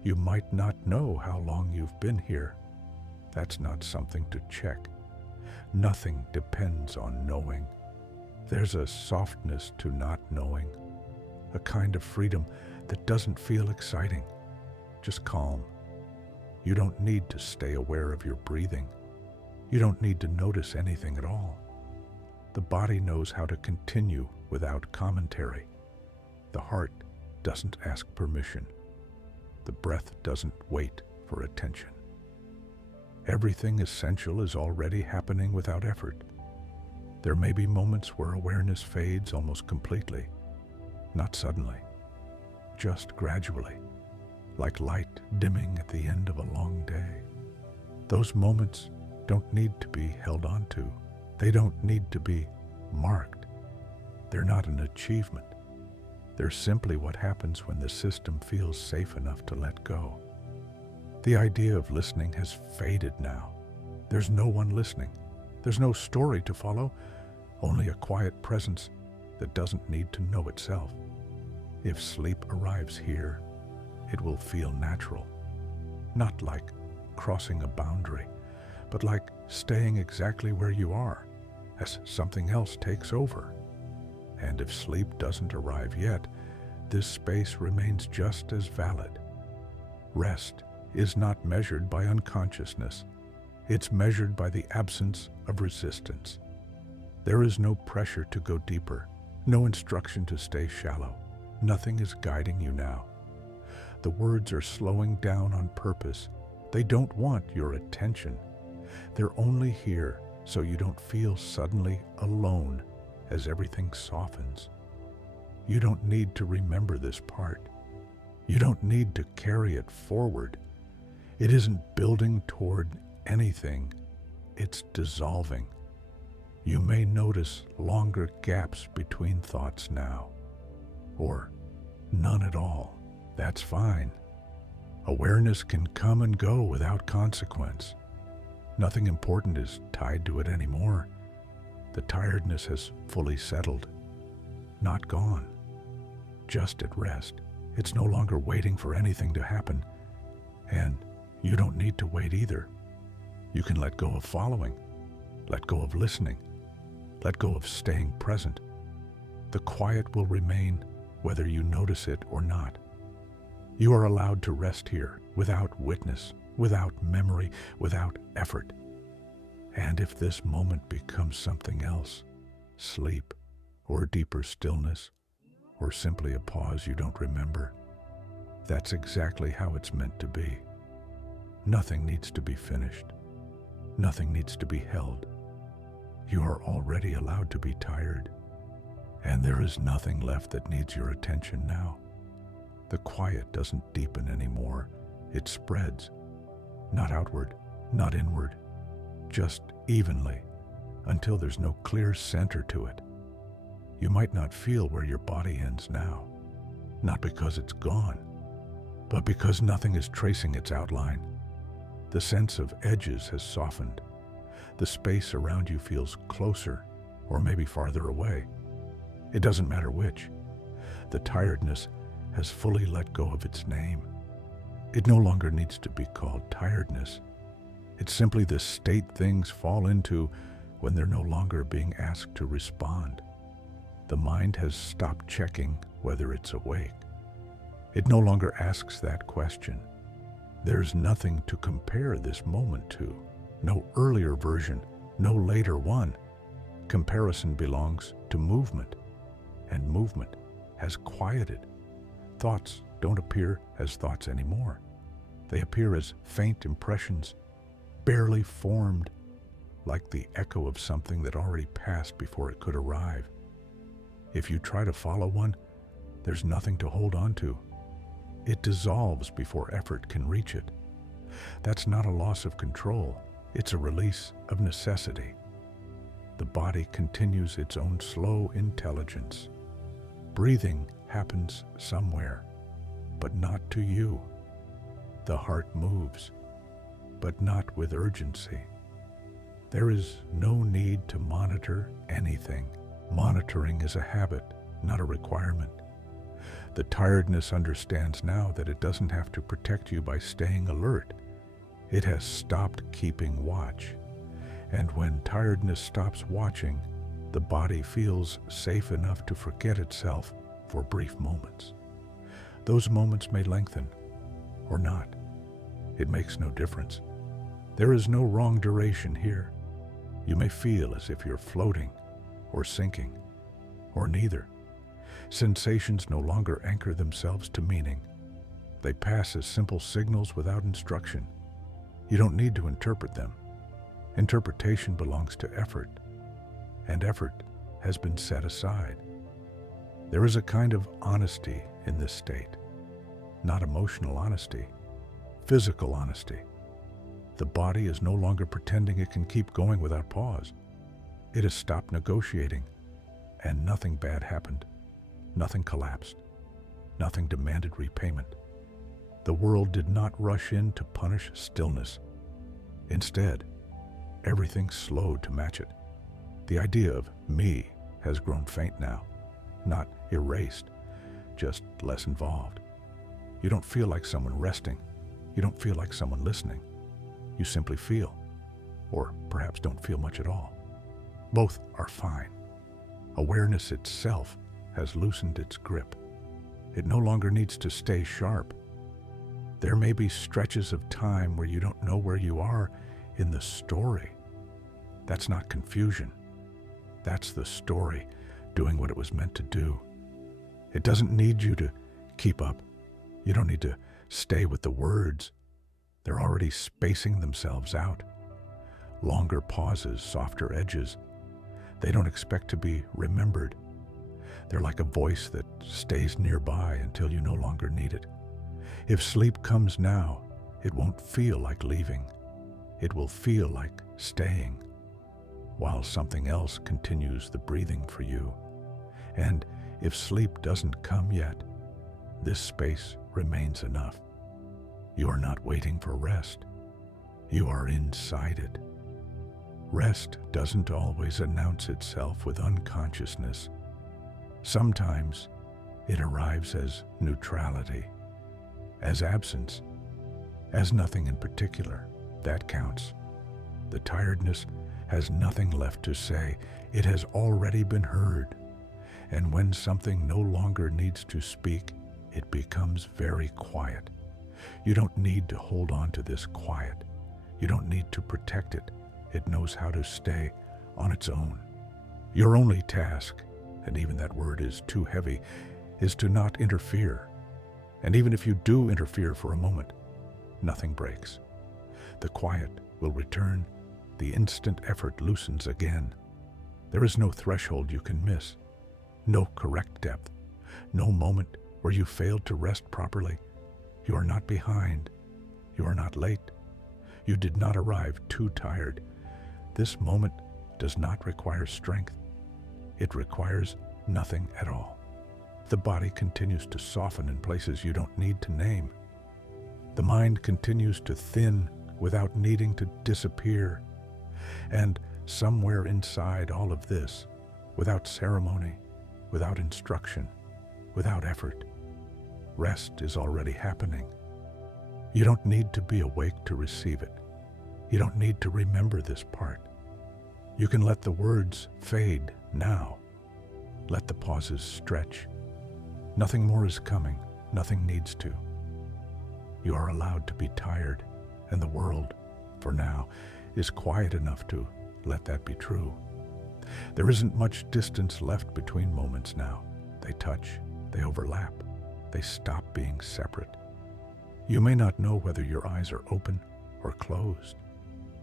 You might not know how long you've been here. That's not something to check. Nothing depends on knowing. There's a softness to not knowing, a kind of freedom that doesn't feel exciting, just calm. You don't need to stay aware of your breathing. You don't need to notice anything at all. The body knows how to continue without commentary. The heart doesn't ask permission. The breath doesn't wait for attention. Everything essential is already happening without effort. There may be moments where awareness fades almost completely, not suddenly, just gradually, like light dimming at the end of a long day. Those moments don't need to be held onto. They don't need to be marked. They're not an achievement. They're simply what happens when the system feels safe enough to let go. The idea of listening has faded now. There's no one listening. There's no story to follow, only a quiet presence that doesn't need to know itself. If sleep arrives here, it will feel natural, not like crossing a boundary, but like staying exactly where you are as something else takes over. And if sleep doesn't arrive yet, this space remains just as valid. Rest is not measured by unconsciousness. It's measured by the absence of resistance. There is no pressure to go deeper, no instruction to stay shallow. Nothing is guiding you now. The words are slowing down on purpose. They don't want your attention. They're only here so you don't feel suddenly alone as everything softens. You don't need to remember this part. You don't need to carry it forward. It isn't building toward anything. It's dissolving. You may notice longer gaps between thoughts now, or none at all. That's fine. Awareness can come and go without consequence. Nothing important is tied to it anymore. The tiredness has fully settled, not gone, just at rest. It's no longer waiting for anything to happen, and you don't need to wait either. You can let go of following, let go of listening, let go of staying present. The quiet will remain whether you notice it or not. You are allowed to rest here without witness, without memory, without effort. And if this moment becomes something else, sleep, or deeper stillness, or simply a pause you don't remember, that's exactly how it's meant to be. Nothing needs to be finished. Nothing needs to be held. You are already allowed to be tired, and there is nothing left that needs your attention now. The quiet doesn't deepen anymore. It spreads, not outward, not inward, just evenly, until there's no clear center to it. You might not feel where your body ends now, not because it's gone, but because nothing is tracing its outline. The sense of edges has softened. The space around you feels closer, or maybe farther away. It doesn't matter which. The tiredness has fully let go of its name. It no longer needs to be called tiredness. It's simply the state things fall into when they're no longer being asked to respond. The mind has stopped checking whether it's awake. It no longer asks that question. There's nothing to compare this moment to. No earlier version, no later one. Comparison belongs to movement, and movement has quieted. Thoughts don't appear as thoughts anymore. They appear as faint impressions, barely formed, like the echo of something that already passed before it could arrive. If you try to follow one, there's nothing to hold on to. It dissolves before effort can reach it. That's not a loss of control. It's a release of necessity. The body continues its own slow intelligence. Breathing happens somewhere, but not to you. The heart moves, but not with urgency. There is no need to monitor anything. Monitoring is a habit, not a requirement. The tiredness understands now that it doesn't have to protect you by staying alert. It has stopped keeping watch. And when tiredness stops watching, the body feels safe enough to forget itself for brief moments. Those moments may lengthen, or not. It makes no difference. There is no wrong duration here. You may feel as if you're floating, or sinking, or neither. Sensations no longer anchor themselves to meaning. They pass as simple signals without instruction. You don't need to interpret them. Interpretation belongs to effort, and effort has been set aside. There is a kind of honesty in this state, not emotional honesty, physical honesty. The body is no longer pretending it can keep going without pause. It has stopped negotiating, and nothing bad happened. Nothing collapsed. Nothing demanded repayment. The world did not rush in to punish stillness. Instead, everything slowed to match it. The idea of me has grown faint now, not erased, just less involved. You don't feel like someone resting. You don't feel like someone listening. You simply feel, or perhaps don't feel much at all. Both are fine. Awareness itself has loosened its grip. It no longer needs to stay sharp. There may be stretches of time where you don't know where you are in the story. That's not confusion. That's the story doing what it was meant to do. It doesn't need you to keep up. You don't need to stay with the words. They're already spacing themselves out. Longer pauses, softer edges. They don't expect to be remembered. They're like a voice that stays nearby until you no longer need it. If sleep comes now, it won't feel like leaving. It will feel like staying, while something else continues the breathing for you. And if sleep doesn't come yet, this space remains enough. You are not waiting for rest. You are inside it. Rest doesn't always announce itself with unconsciousness. Sometimes it arrives as neutrality, as absence, as nothing in particular. That counts. The tiredness has nothing left to say. It has already been heard. And when something no longer needs to speak, it becomes very quiet. You don't need to hold on to this quiet. You don't need to protect it. It knows how to stay on its own. Your only task, and even that word is too heavy, is to not interfere. And even if you do interfere for a moment, nothing breaks. The quiet will return. The instant effort loosens again. There is no threshold you can miss, no correct depth, no moment where you failed to rest properly. You are not behind. You are not late. You did not arrive too tired. This moment does not require strength. It requires nothing at all. The body continues to soften in places you don't need to name. The mind continues to thin without needing to disappear. And somewhere inside all of this, without ceremony, without instruction, without effort, rest is already happening. You don't need to be awake to receive it. You don't need to remember this part. You can let the words fade now. Let the pauses stretch. Nothing more is coming. Nothing needs to. You are allowed to be tired, and the world, for now, is quiet enough to let that be true. There isn't much distance left between moments now. They touch, they overlap, they stop being separate. You may not know whether your eyes are open or closed.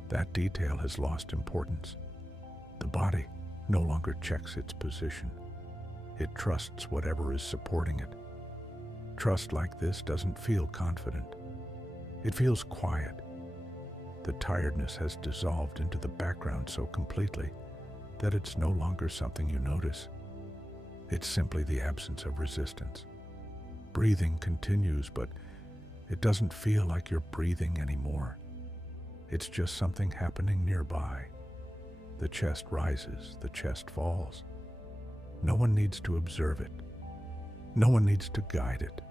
That detail has lost importance. The body no longer checks its position. It trusts whatever is supporting it. Trust like this doesn't feel confident. It feels quiet. The tiredness has dissolved into the background so completely that it's no longer something you notice. It's simply the absence of resistance. Breathing continues, but it doesn't feel like you're breathing anymore. It's just something happening nearby. The chest rises, the chest falls. No one needs to observe it. No one needs to guide it.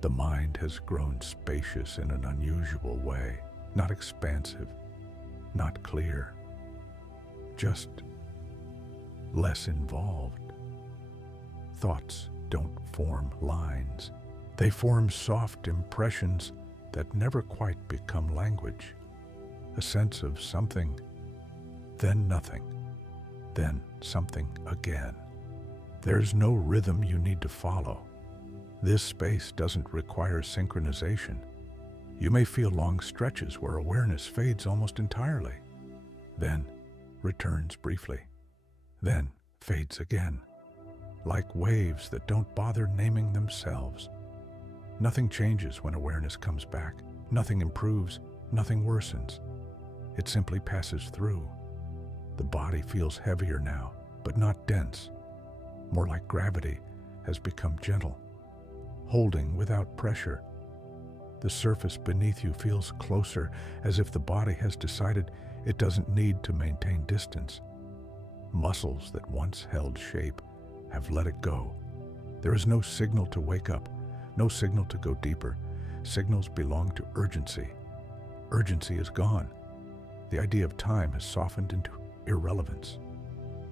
The mind has grown spacious in an unusual way, not expansive, not clear, just less involved. Thoughts don't form lines. They form soft impressions that never quite become language. A sense of something, then nothing, then something again. There's no rhythm you need to follow. This space doesn't require synchronization. You may feel long stretches where awareness fades almost entirely, then returns briefly, then fades again, like waves that don't bother naming themselves. Nothing changes when awareness comes back. Nothing improves, nothing worsens. It simply passes through. The body feels heavier now, but not dense. More like gravity has become gentle, holding without pressure. The surface beneath you feels closer, as if the body has decided it doesn't need to maintain distance. Muscles that once held shape have let it go. There is no signal to wake up, no signal to go deeper. Signals belong to urgency. Urgency is gone. The idea of time has softened into irrelevance.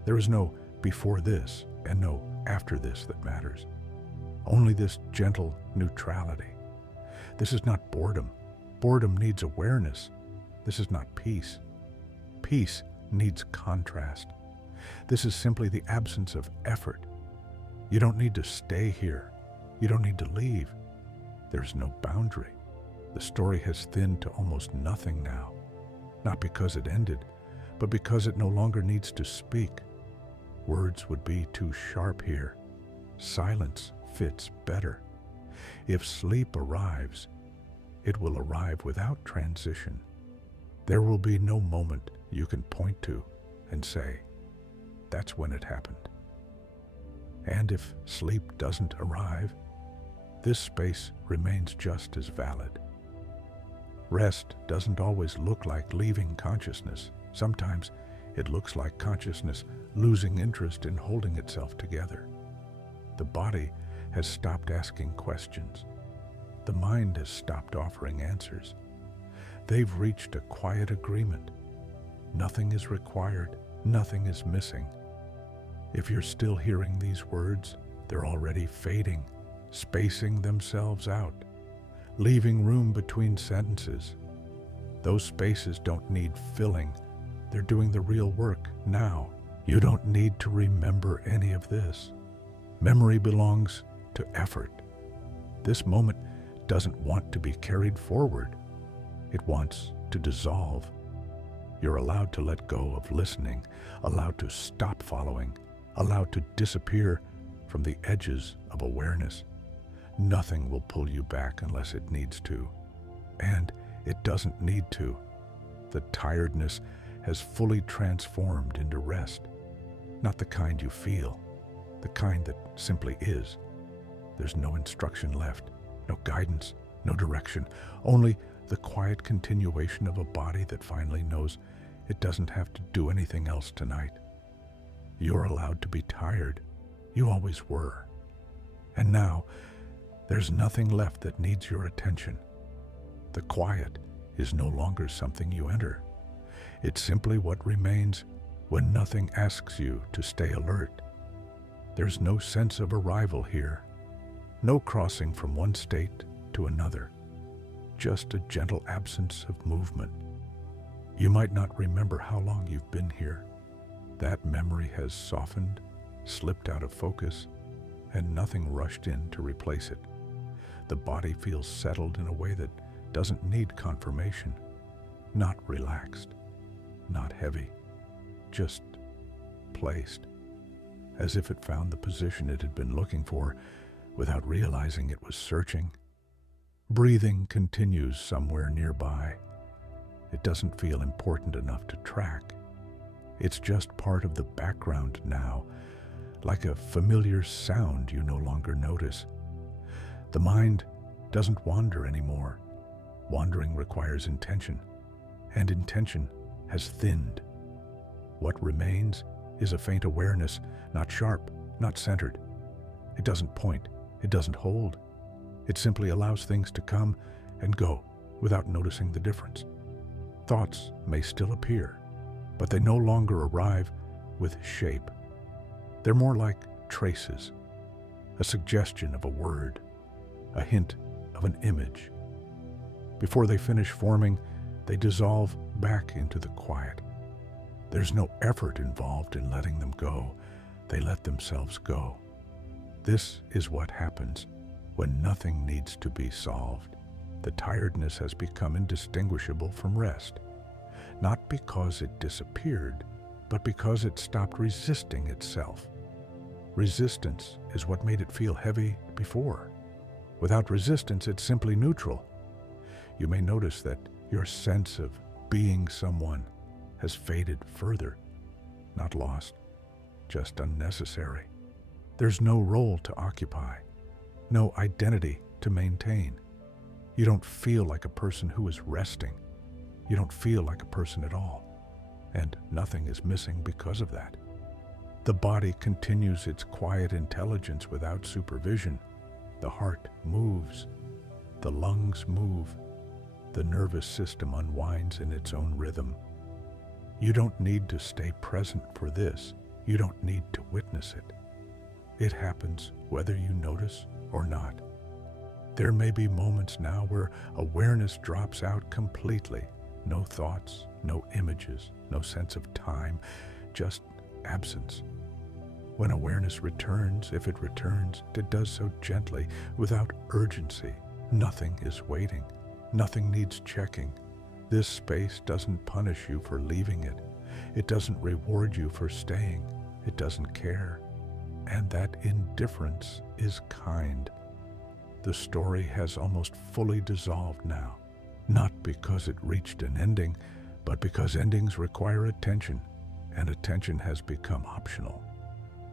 There is no before this and no after this that matters. Only this gentle neutrality. This is not boredom. Boredom needs awareness. This is not peace. Peace needs contrast. This is simply the absence of effort. You don't need to stay here. You don't need to leave. There's no boundary. The story has thinned to almost nothing now. Not because it ended, but because it no longer needs to speak. Words would be too sharp here. Silence fits better. If sleep arrives, it will arrive without transition. There will be no moment you can point to and say, that's when it happened. And if sleep doesn't arrive, this space remains just as valid. Rest doesn't always look like leaving consciousness. Sometimes it looks like consciousness losing interest in holding itself together. The body has stopped asking questions. The mind has stopped offering answers. They've reached a quiet agreement. Nothing is required, nothing is missing. If you're still hearing these words, they're already fading, spacing themselves out, leaving room between sentences. Those spaces don't need filling. They're doing the real work now. You don't need to remember any of this. Memory belongs to effort. This moment doesn't want to be carried forward. It wants to dissolve. You're allowed to let go of listening, allowed to stop following, allowed to disappear from the edges of awareness. Nothing will pull you back unless it needs to. And it doesn't need to. The tiredness has fully transformed into rest. Not the kind you feel, the kind that simply is. There's no instruction left, no guidance, no direction, only the quiet continuation of a body that finally knows it doesn't have to do anything else tonight. You're allowed to be tired. You always were. And now, there's nothing left that needs your attention. The quiet is no longer something you enter. It's simply what remains when nothing asks you to stay alert. There's no sense of arrival here, no crossing from one state to another, just a gentle absence of movement. You might not remember how long you've been here. That memory has softened, slipped out of focus, and nothing rushed in to replace it. The body feels settled in a way that doesn't need confirmation, not relaxed, not heavy, just placed, as if it found the position it had been looking for without realizing it was searching. Breathing continues somewhere nearby. It doesn't feel important enough to track. It's just part of the background now, like a familiar sound you no longer notice. The mind doesn't wander anymore. Wandering requires intention, and intention has thinned. What remains is a faint awareness, not sharp, not centered. It doesn't point, it doesn't hold. It simply allows things to come and go without noticing the difference. Thoughts may still appear, but they no longer arrive with shape. They're more like traces, a suggestion of a word, a hint of an image. Before they finish forming, they dissolve back into the quiet. There's no effort involved in letting them go. They let themselves go. This is what happens when nothing needs to be solved. The tiredness has become indistinguishable from rest, not because it disappeared, but because it stopped resisting itself. Resistance is what made it feel heavy before. Without resistance, it's simply neutral. You may notice that your sense of being someone has faded further, not lost, just unnecessary. There's no role to occupy, no identity to maintain. You don't feel like a person who is resting. You don't feel like a person at all, and nothing is missing because of that. The body continues its quiet intelligence without supervision. The heart moves, the lungs move, the nervous system unwinds in its own rhythm. You don't need to stay present for this. You don't need to witness it. It happens whether you notice or not. There may be moments now where awareness drops out completely. No thoughts, no images, no sense of time, just absence. When awareness returns, if it returns, it does so gently, without urgency. Nothing is waiting. Nothing needs checking. This space doesn't punish you for leaving it. It doesn't reward you for staying. It doesn't care. And that indifference is kind. The story has almost fully dissolved now, not because it reached an ending, but because endings require attention, and attention has become optional.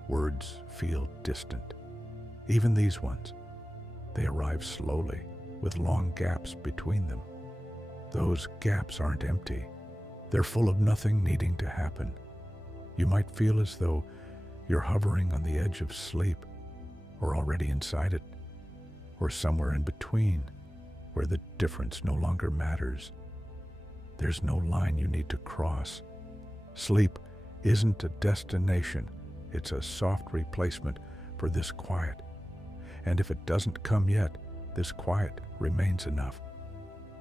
Words feel distant. Even these ones. They arrive slowly, with long gaps between them. Those gaps aren't empty. They're full of nothing needing to happen. You might feel as though you're hovering on the edge of sleep, or already inside it, or somewhere in between, where the difference no longer matters. There's no line you need to cross. Sleep isn't a destination. It's a soft replacement for this quiet. And if it doesn't come yet, this quiet remains enough.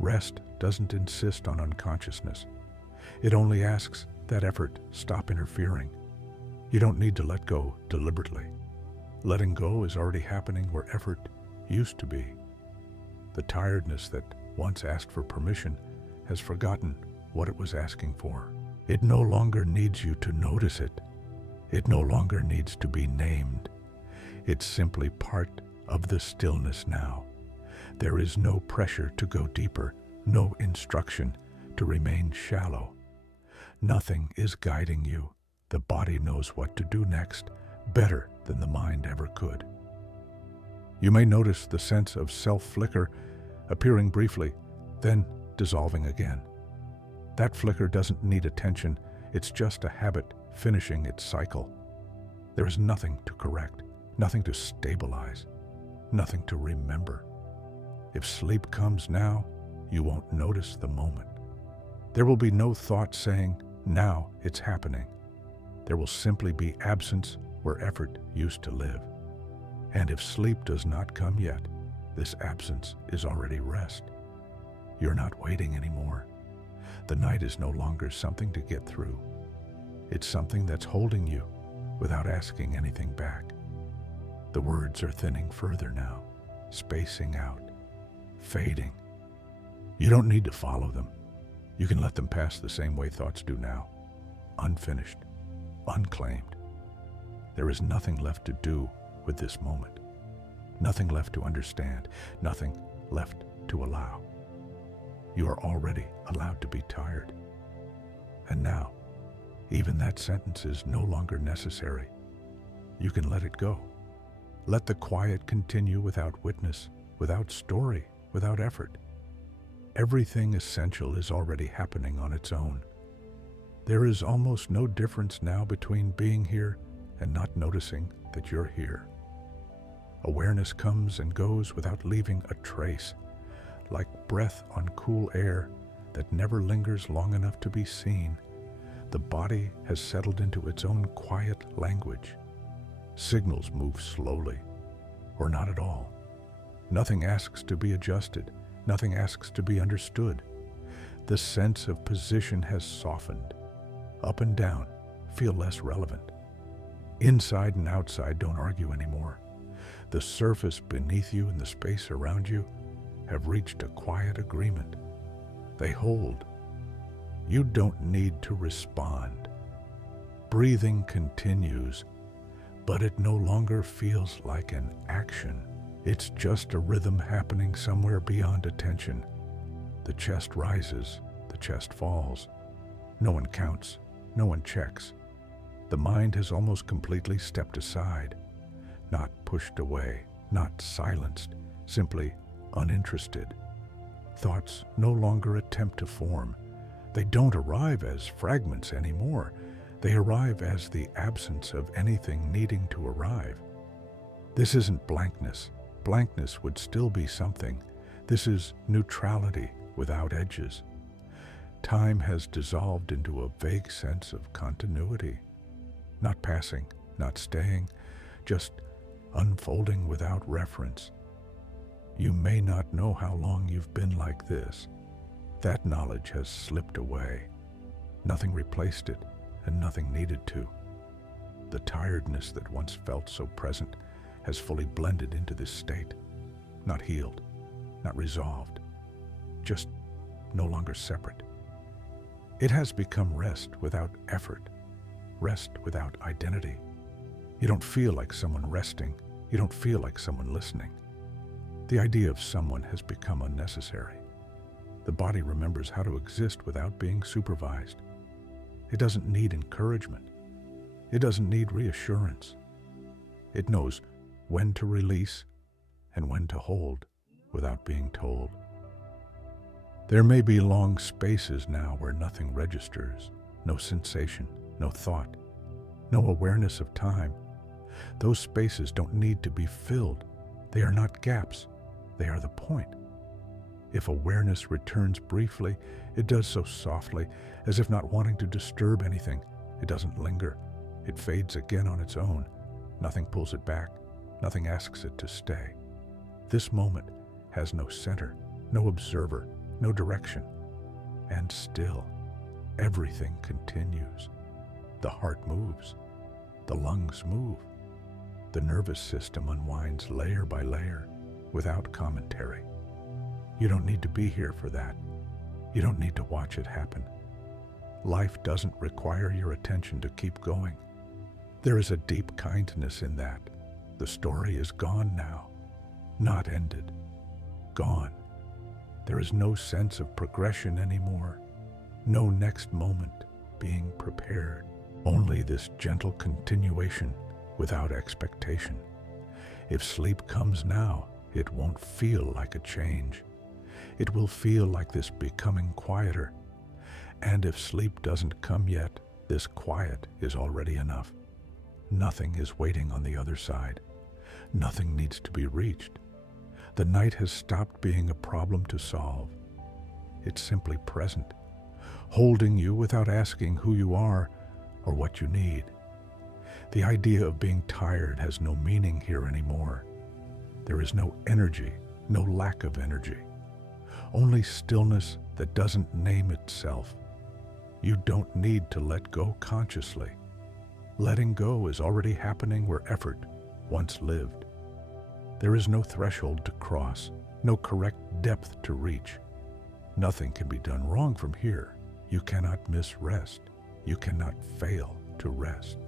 Rest doesn't insist on unconsciousness. It only asks that effort stop interfering. You don't need to let go deliberately. Letting go is already happening where effort used to be. The tiredness that once asked for permission has forgotten what it was asking for. It no longer needs you to notice it. It no longer needs to be named. It's simply part of the stillness now. There is no pressure to go deeper, no instruction to remain shallow. Nothing is guiding you. The body knows what to do next, better than the mind ever could. You may notice the sense of self-flicker appearing briefly, then dissolving again. That flicker doesn't need attention. It's just a habit finishing its cycle. There is nothing to correct, nothing to stabilize, nothing to remember. If sleep comes now, you won't notice the moment. There will be no thought saying, "Now it's happening." There will simply be absence where effort used to live. And if sleep does not come yet, this absence is already rest. You're not waiting anymore. The night is no longer something to get through. It's something that's holding you without asking anything back. The words are thinning further now, spacing out, fading. You don't need to follow them. You can let them pass the same way thoughts do now, unfinished, unclaimed. There is nothing left to do with this moment, nothing left to understand, nothing left to allow. You are already allowed to be tired. And now, even that sentence is no longer necessary. You can let it go. Let the quiet continue without witness, without story, without effort. Everything essential is already happening on its own. There is almost no difference now between being here and not noticing that you're here. Awareness comes and goes without leaving a trace, like breath on cool air that never lingers long enough to be seen. The body has settled into its own quiet language. Signals move slowly, or not at all. Nothing asks to be adjusted. Nothing asks to be understood. The sense of position has softened. up and down, feel less relevant. Inside and outside don't argue anymore. The surface beneath you and the space around you have reached a quiet agreement. They hold. You don't need to respond. Breathing continues, but it no longer feels like an action. It's just a rhythm happening somewhere beyond attention. The chest rises, the chest falls. No one counts, no one checks. The mind has almost completely stepped aside, not pushed away, not silenced, simply uninterested. Thoughts no longer attempt to form. They don't arrive as fragments anymore. They arrive as the absence of anything needing to arrive. This isn't blankness. Blankness would still be something. This is neutrality without edges. Time has dissolved into a vague sense of continuity. Not passing, not staying, just unfolding without reference. You may not know how long you've been like this. That knowledge has slipped away. Nothing replaced it, and nothing needed to. The tiredness that once felt so present has fully blended into this state. Not healed, not resolved, just no longer separate. It has become rest without effort, rest without identity. You don't feel like someone resting. You don't feel like someone listening. The idea of someone has become unnecessary. The body remembers how to exist without being supervised. It doesn't need encouragement. It doesn't need reassurance. It knows when to release and when to hold without being told. There may be long spaces now where nothing registers, no sensation, no thought, no awareness of time. Those spaces don't need to be filled. They are not gaps. They are the point. If awareness returns briefly, it does so softly, as if not wanting to disturb anything. It doesn't linger. It fades again on its own. Nothing pulls it back. Nothing asks it to stay. This moment has no center, no observer, no direction. And still, everything continues. The heart moves. The lungs move. The nervous system unwinds layer by layer without commentary. You don't need to be here for that. You don't need to watch it happen. Life doesn't require your attention to keep going. There is a deep kindness in that. The story is gone now, not ended. Gone. There is no sense of progression anymore. No next moment being prepared. Only this gentle continuation without expectation. If sleep comes now, it won't feel like a change. It will feel like this becoming quieter. And if sleep doesn't come yet, this quiet is already enough. Nothing is waiting on the other side. Nothing needs to be reached. The night has stopped being a problem to solve. It's simply present, holding you without asking who you are or what you need. The idea of being tired has no meaning here anymore. There is no energy, no lack of energy. Only stillness that doesn't name itself. You don't need to let go consciously. Letting go is already happening where effort once lived. There is no threshold to cross, no correct depth to reach. Nothing can be done wrong from here. You cannot miss rest. You cannot fail to rest.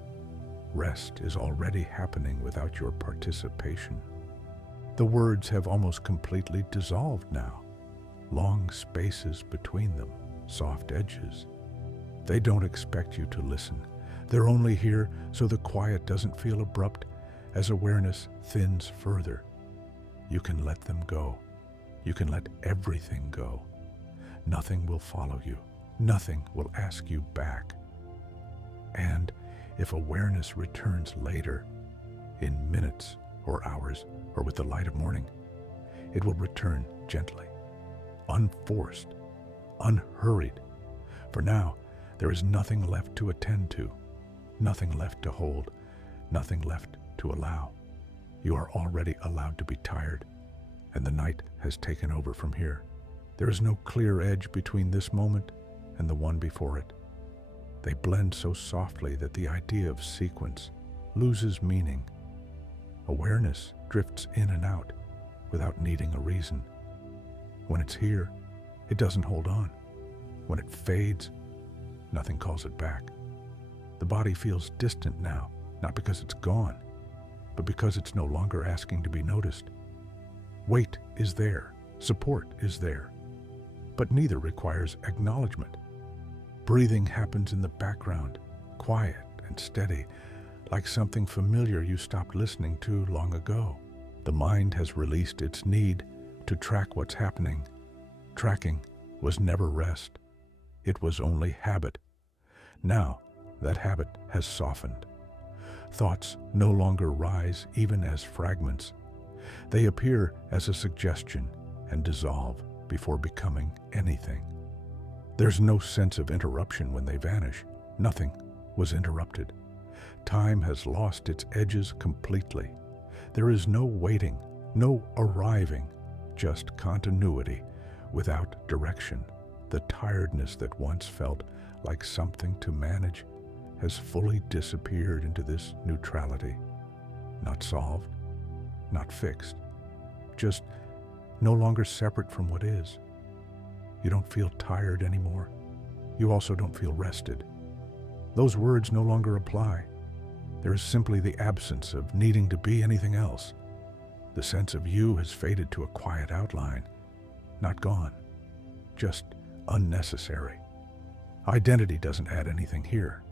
Rest is already happening without your participation. The words have almost completely dissolved now. Long spaces between them, soft edges. They don't expect you to listen. They're only here so the quiet doesn't feel abrupt as awareness thins further. You can let them go. You can let everything go. Nothing will follow you. Nothing will ask you back. And if awareness returns later, in minutes or hours or with the light of morning, it will return gently, unforced, unhurried. For now, there is nothing left to attend to, nothing left to hold, nothing left to allow. You are already allowed to be tired, and the night has taken over from here. There is no clear edge between this moment and the one before it. They blend so softly that the idea of sequence loses meaning. Awareness drifts in and out without needing a reason. When it's here, it doesn't hold on. When it fades, nothing calls it back. The body feels distant now, not because it's gone, but because it's no longer asking to be noticed. Weight is there, support is there, but neither requires acknowledgement. Breathing happens in the background, quiet and steady, like something familiar you stopped listening to long ago. The mind has released its need to track what's happening. Tracking was never rest. It was only habit. Now, that habit has softened. Thoughts no longer rise even as fragments. They appear as a suggestion and dissolve before becoming anything. There's no sense of interruption when they vanish. Nothing was interrupted. Time has lost its edges completely. There is no waiting, no arriving, just continuity without direction. The tiredness that once felt like something to manage has fully disappeared into this neutrality. Not solved, not fixed, just no longer separate from what is. You don't feel tired anymore. You also don't feel rested. Those words no longer apply. There is simply the absence of needing to be anything else. The sense of you has faded to a quiet outline, not gone, just unnecessary. Identity doesn't add anything here,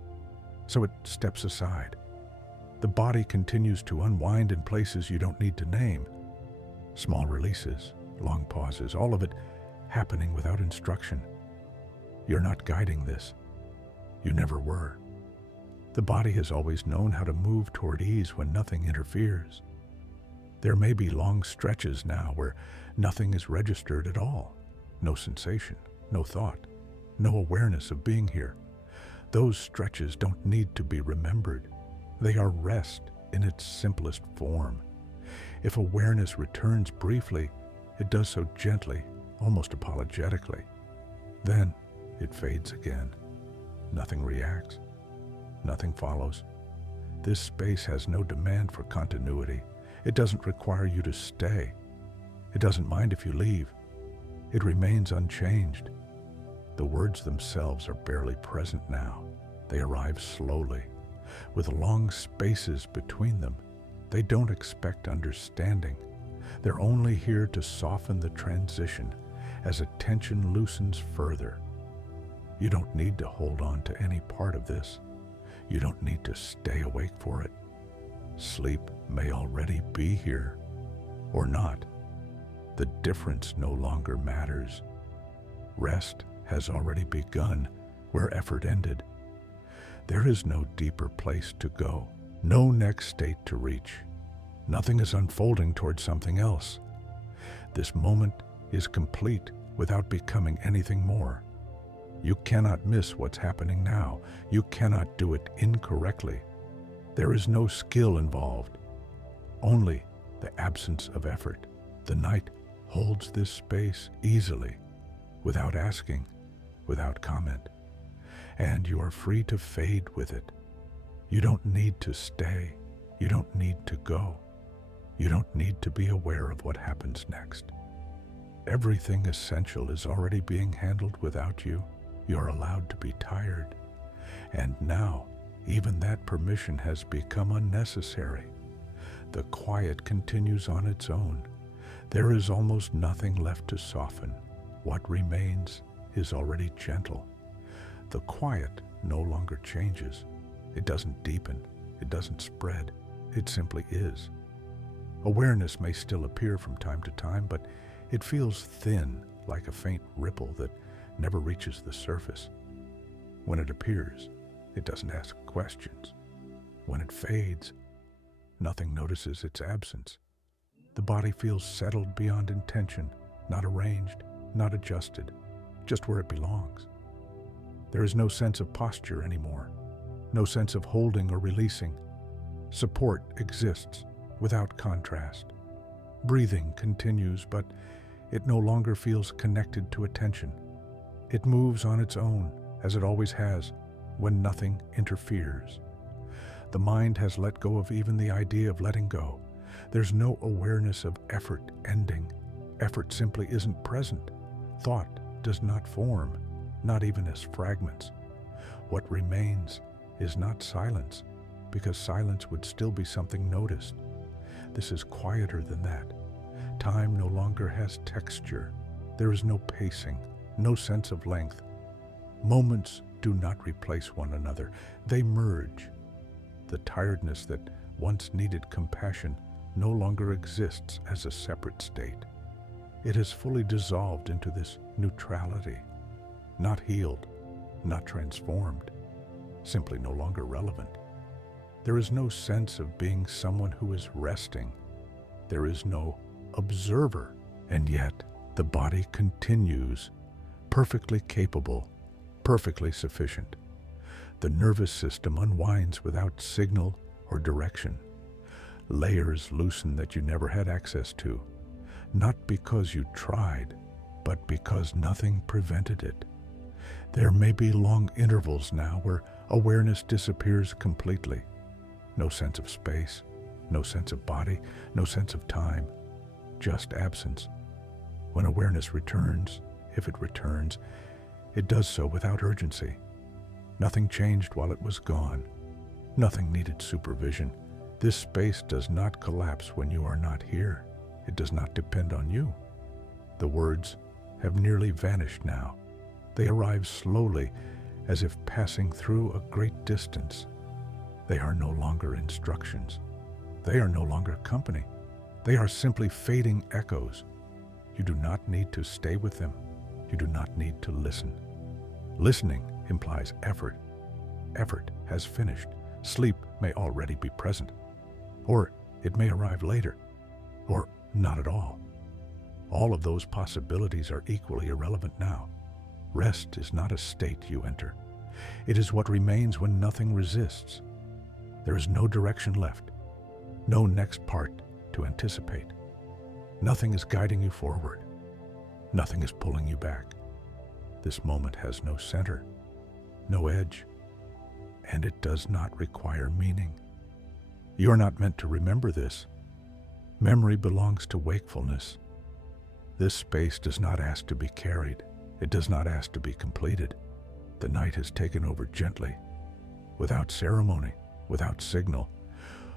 so it steps aside. The body continues to unwind in places you don't need to name. Small releases, long pauses, all of it happening without instruction. You're not guiding this. You never were. The body has always known how to move toward ease when nothing interferes. There may be long stretches now where nothing is registered at all. No sensation, no thought, no awareness of being here. Those stretches don't need to be remembered. They are rest in its simplest form. If awareness returns briefly, it does so gently, almost apologetically. Then it fades again. Nothing reacts. Nothing follows. This space has no demand for continuity. It doesn't require you to stay. It doesn't mind if you leave. It remains unchanged. The words themselves are barely present now. They arrive slowly, with long spaces between them. They don't expect understanding. They're only here to soften the transition as attention loosens further. You don't need to hold on to any part of this. You don't need to stay awake for it. Sleep may already be here, or not. The difference no longer matters. Rest has already begun where effort ended. There is no deeper place to go, no next state to reach. Nothing is unfolding towards something else. This moment is complete without becoming anything more. You cannot miss what's happening now. You cannot do it incorrectly. There is no skill involved, only the absence of effort. The night holds this space easily, without asking, without comment, and you are free to fade with it. You don't need to stay. You don't need to go. You don't need to be aware of what happens next. Everything essential is already being handled without you. You're allowed to be tired. And now, even that permission has become unnecessary. The quiet continues on its own. There is almost nothing left to soften. What remains is already gentle. The quiet no longer changes. It doesn't deepen. It doesn't spread. It simply is. Awareness may still appear from time to time, but it feels thin, like a faint ripple that never reaches the surface. When it appears, it doesn't ask questions. When it fades, nothing notices its absence. The body feels settled beyond intention, not arranged, not adjusted, just where it belongs. There is no sense of posture anymore, no sense of holding or releasing. Support exists without contrast. Breathing continues, but it no longer feels connected to attention. It moves on its own, as it always has, when nothing interferes. The mind has let go of even the idea of letting go. There's no awareness of effort ending. Effort simply isn't present. Thought does not form, not even as fragments. What remains is not silence, because silence would still be something noticed. This is quieter than that. Time no longer has texture. There is no pacing, no sense of length. Moments do not replace one another. They merge. The tiredness that once needed compassion no longer exists as a separate state. It has fully dissolved into this neutrality, not healed, not transformed, simply no longer relevant. There is no sense of being someone who is resting. There is no observer, and yet the body continues, perfectly capable, perfectly sufficient. The nervous system unwinds without signal or direction. Layers loosen that you never had access to, not because you tried, but because nothing prevented it. There may be long intervals now where awareness disappears completely. No sense of space, no sense of body, no sense of time, just absence. When awareness returns, if it returns, it does so without urgency. Nothing changed while it was gone. Nothing needed supervision. This space does not collapse when you are not here. It does not depend on you. The words have nearly vanished now. They arrive slowly, as if passing through a great distance. They are no longer instructions. They are no longer company. They are simply fading echoes. You do not need to stay with them. You do not need to listen. Listening implies effort. Effort has finished. Sleep may already be present. Or it may arrive later. Or not at all. All of those possibilities are equally irrelevant now. Rest is not a state you enter. It is what remains when nothing resists. There is no direction left, no next part to anticipate. Nothing is guiding you forward. Nothing is pulling you back. This moment has no center, no edge, and it does not require meaning. You are not meant to remember this. Memory belongs to wakefulness. This space does not ask to be carried. It does not ask to be completed. The night has taken over gently, without ceremony, without signal,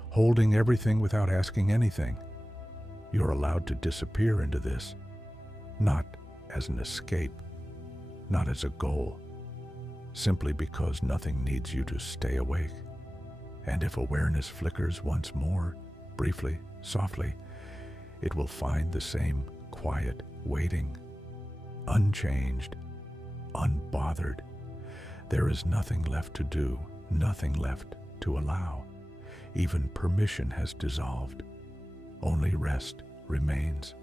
holding everything without asking anything. You're allowed to disappear into this, not as an escape, not as a goal, simply because nothing needs you to stay awake. And if awareness flickers once more, briefly, softly, it will find the same quiet waiting, unchanged, unbothered. There is nothing left to do, nothing left to allow. Even permission has dissolved. Only rest remains.